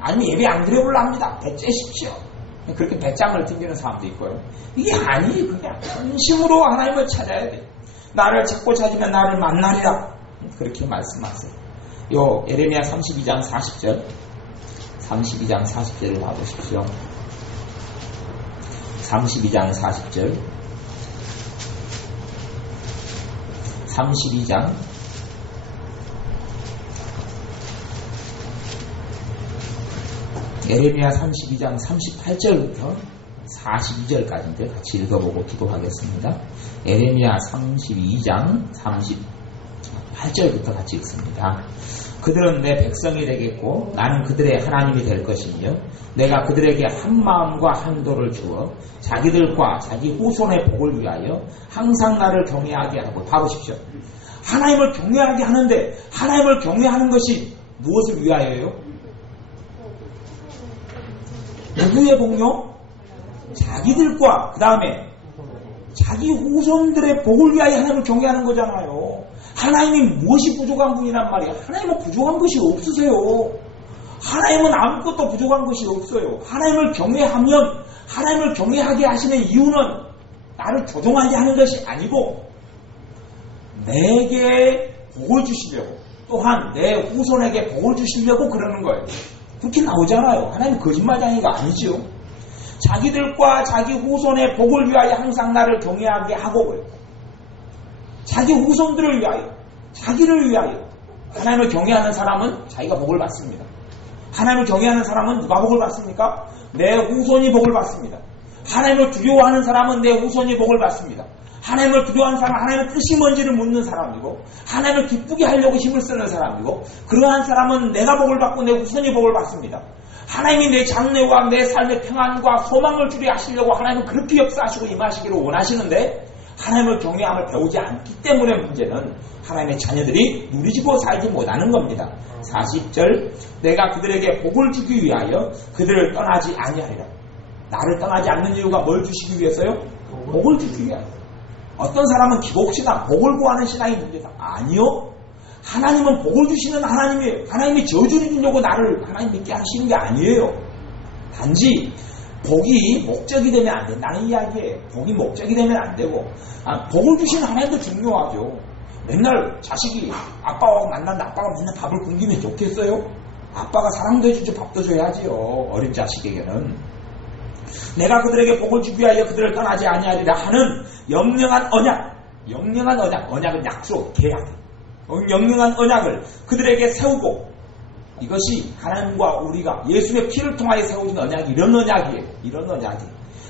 아니면 예배 안 드려볼라 합니다. 배째십시오. 그렇게 배짱을 튕기는 사람도 있고요. 이게 아니, 그냥 진심으로 하나님을 찾아야 돼. 나를 찾고 찾으면 나를 만나리라. 그렇게 말씀하세요. 요 예레미야 32장 40절 32장 40절을 봐보십시오. 32장 40절 32장 예레미야 32장 38절부터 42절까지인데 같이 읽어보고 기도하겠습니다. 예레미야 32장 38절부터 같이 읽습니다. 그들은 내 백성이 되겠고 나는 그들의 하나님이 될 것이며 내가 그들에게 한 마음과 한도를 주어 자기들과 자기 후손의 복을 위하여 항상 나를 경외하게 하고. 봐보십시오. 하나님을 경외하게 하는데 하나님을 경외하는 것이 무엇을 위하여요? 누구의 복요? 자기들과 그 다음에 자기 후손들의 복을 위하여 하나님을 경외하는 거잖아요. 하나님이 무엇이 부족한 분이란 말이야. 하나님은 부족한 것이 없으세요. 하나님은 아무것도 부족한 것이 없어요. 하나님을 경외하면 하나님을 경외하게 하시는 이유는 나를 조종하게 하는 것이 아니고 내게 복을 주시려고, 또한 내 후손에게 복을 주시려고 그러는 거예요. 그렇게 나오잖아요. 하나님 거짓말쟁이가 아니죠. 자기들과 자기 후손의 복을 위하여 항상 나를 경외하게 하고 그래요. 자기 후손들을 위하여, 자기를 위하여. 하나님을 경외하는 사람은 자기가 복을 받습니다. 하나님을 경외하는 사람은 누가 복을 받습니까? 내 후손이 복을 받습니다. 하나님을 두려워하는 사람은 내 후손이 복을 받습니다. 하나님을 두려워하는 사람은 하나님의 뜻이 뭔지를 묻는 사람이고, 하나님을 기쁘게 하려고 힘을 쓰는 사람이고, 그러한 사람은 내가 복을 받고 내 후손이 복을 받습니다. 하나님이 내 장래와 내 삶의 평안과 소망을 주려 하시려고 하나님은 그렇게 역사하시고 임하시기를 원하시는데, 하나님을 경외함을 배우지 않기 때문에 문제는 하나님의 자녀들이 누리지고 살지 못하는 겁니다. 40절 내가 그들에게 복을 주기 위하여 그들을 떠나지 아니하리라. 나를 떠나지 않는 이유가 뭘 주시기 위해서요? 복을 주기 위하여. 어떤 사람은 기복신앙, 복을 구하는 신앙이 문제다. 아니요. 하나님은 복을 주시는 하나님이에요. 하나님이 저주를 주려고 나를 하나님 믿게 하시는 게 아니에요. 단지 복이 목적이 되면 안 된다는 이야기예요. 복이 목적이 되면 안 되고, 복을 주시는 하나님도 중요하죠. 맨날 자식이 아빠와 만난다, 아빠가 맨날 밥을 굶기면 좋겠어요? 아빠가 사랑도 해주지 밥도 줘야지요. 어린 자식에게는. 내가 그들에게 복을 주기 위하여 그들을 떠나지 아니하리라 하는 영영한 언약, 영영한 언약, 언약은 약속, 계약, 영영한 언약을 그들에게 세우고, 이것이 하나님과 우리가 예수의 피를 통하여 세우신 언약이 이런 언약이에요. 이런 언약이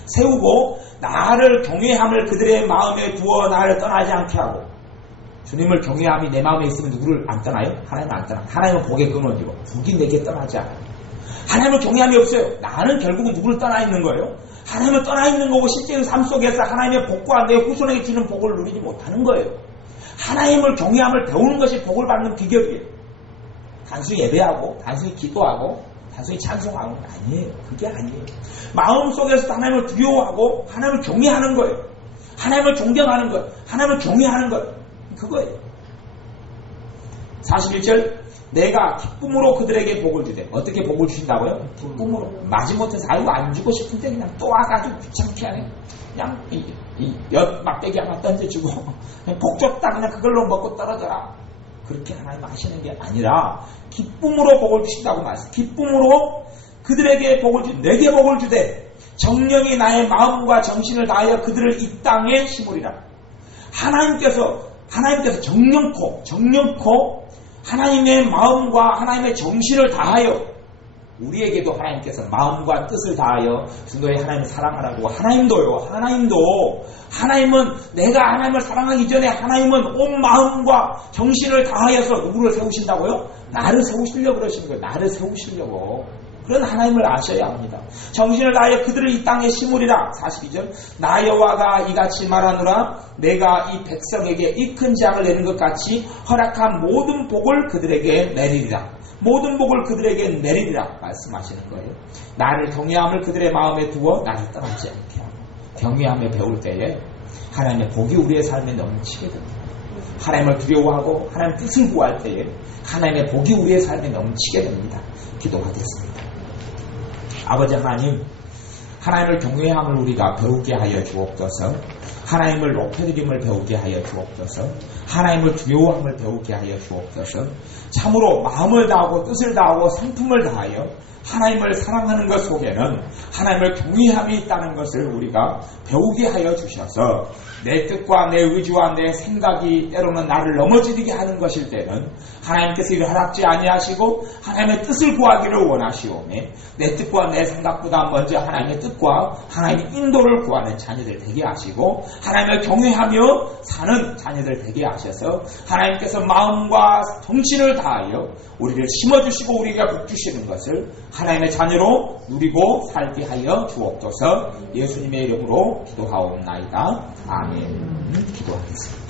세우고 나를 경외함을 그들의 마음에 두어 나를 떠나지 않게 하고. 주님을 경외함이 내 마음에 있으면 누구를 안 떠나요? 하나님은 안 떠나. 하나님은 복의 근원이고 복이 내게 떠나지 않아요. 하나님을 경외함이 없어요. 나는 결국은 누구를 떠나 있는 거예요? 하나님을 떠나 있는 거고 실제로 삶 속에서 하나님의 복과 내 후손에게 주는 복을 누리지 못하는 거예요. 하나님을 경외함을 배우는 것이 복을 받는 비결이에요. 단순히 예배하고 단순히 기도하고 단순히 찬송하는 건 아니에요. 그게 아니에요. 마음속에서 하나님을 두려워하고 하나님을 경외하는 거예요. 하나님을 존경하는 것, 하나님을 경외하는 것, 그거예요. 41절 내가 기쁨으로 그들에게 복을 주되. 어떻게 복을 주신다고요? 기쁨으로. 마지못해서 아이고 안 주고 싶은데 그냥 또 와가지고 귀찮게 하네. 그냥 엿 막대기 하나 던져주고 그냥 복 줬다 그냥 그걸로 먹고 떨어져라. 그렇게 하나님 하시는 게 아니라 기쁨으로 복을 주신다고 말씀. 기쁨으로 그들에게 복을 주, 내게 복을 주되 정령이 나의 마음과 정신을 다하여 그들을 이 땅에 심으리라. 하나님께서 정령코 하나님의 마음과 하나님의 정신을 다하여, 우리에게도 하나님께서 마음과 뜻을 다하여 너의 하나님을 사랑하라고. 하나님은 내가 하나님을 사랑하기 전에 하나님은 온 마음과 정신을 다하여서 누구를 세우신다고요? 나를 세우시려고 그러시는 거예요. 나를 세우시려고. 그런 하나님을 아셔야 합니다. 정신을 다하여 그들을 이 땅에 심으리라. 42절 나 여호와가 이같이 말하노라. 내가 이 백성에게 이 큰 재앙을 내는 것 같이 허락한 모든 복을 그들에게 내리리라. 모든 복을 그들에게 내리리라 말씀하시는 거예요. 나를 경외함을 그들의 마음에 두어 나를 떠나지 않게 하고. 경외함에 배울 때에 하나님의 복이 우리의 삶에 넘치게 됩니다. 하나님을 두려워하고 하나님의 뜻을 구할 때에 하나님의 복이 우리의 삶에 넘치게 됩니다. 기도하겠습니다. 아버지 하나님, 하나님을 경외함을 우리가 배우게 하여 주옵소서. 하나님을 높여드림을 배우게 하여 주옵소서. 하나님을 두려워함을 배우게 하여 주옵소서. 참으로 마음을 다하고 뜻을 다하고 성품을 다하여 하나님을 사랑하는 것 속에는 하나님을 경외함이 있다는 것을 우리가 배우게 하여 주셔서 내 뜻과 내 의지와 내 생각이 때로는 나를 넘어지게 하는 것일 때는 하나님께서 이를 허락지 아니하시고 하나님의 뜻을 구하기를 원하시오매 내 뜻과 내 생각보다 먼저 하나님의 뜻과 하나님의 인도를 구하는 자녀들 되게 하시고 하나님을 경외하며 사는 자녀들 되게 하셔서 하나님께서 마음과 정신을 다하여 우리를 심어주시고 우리에게 복 주시는 것을 하나님의 자녀로 누리고 살게 하여 주옵소서. 예수님의 이름으로 기도하옵나이다. 아멘. 기도하겠습니다.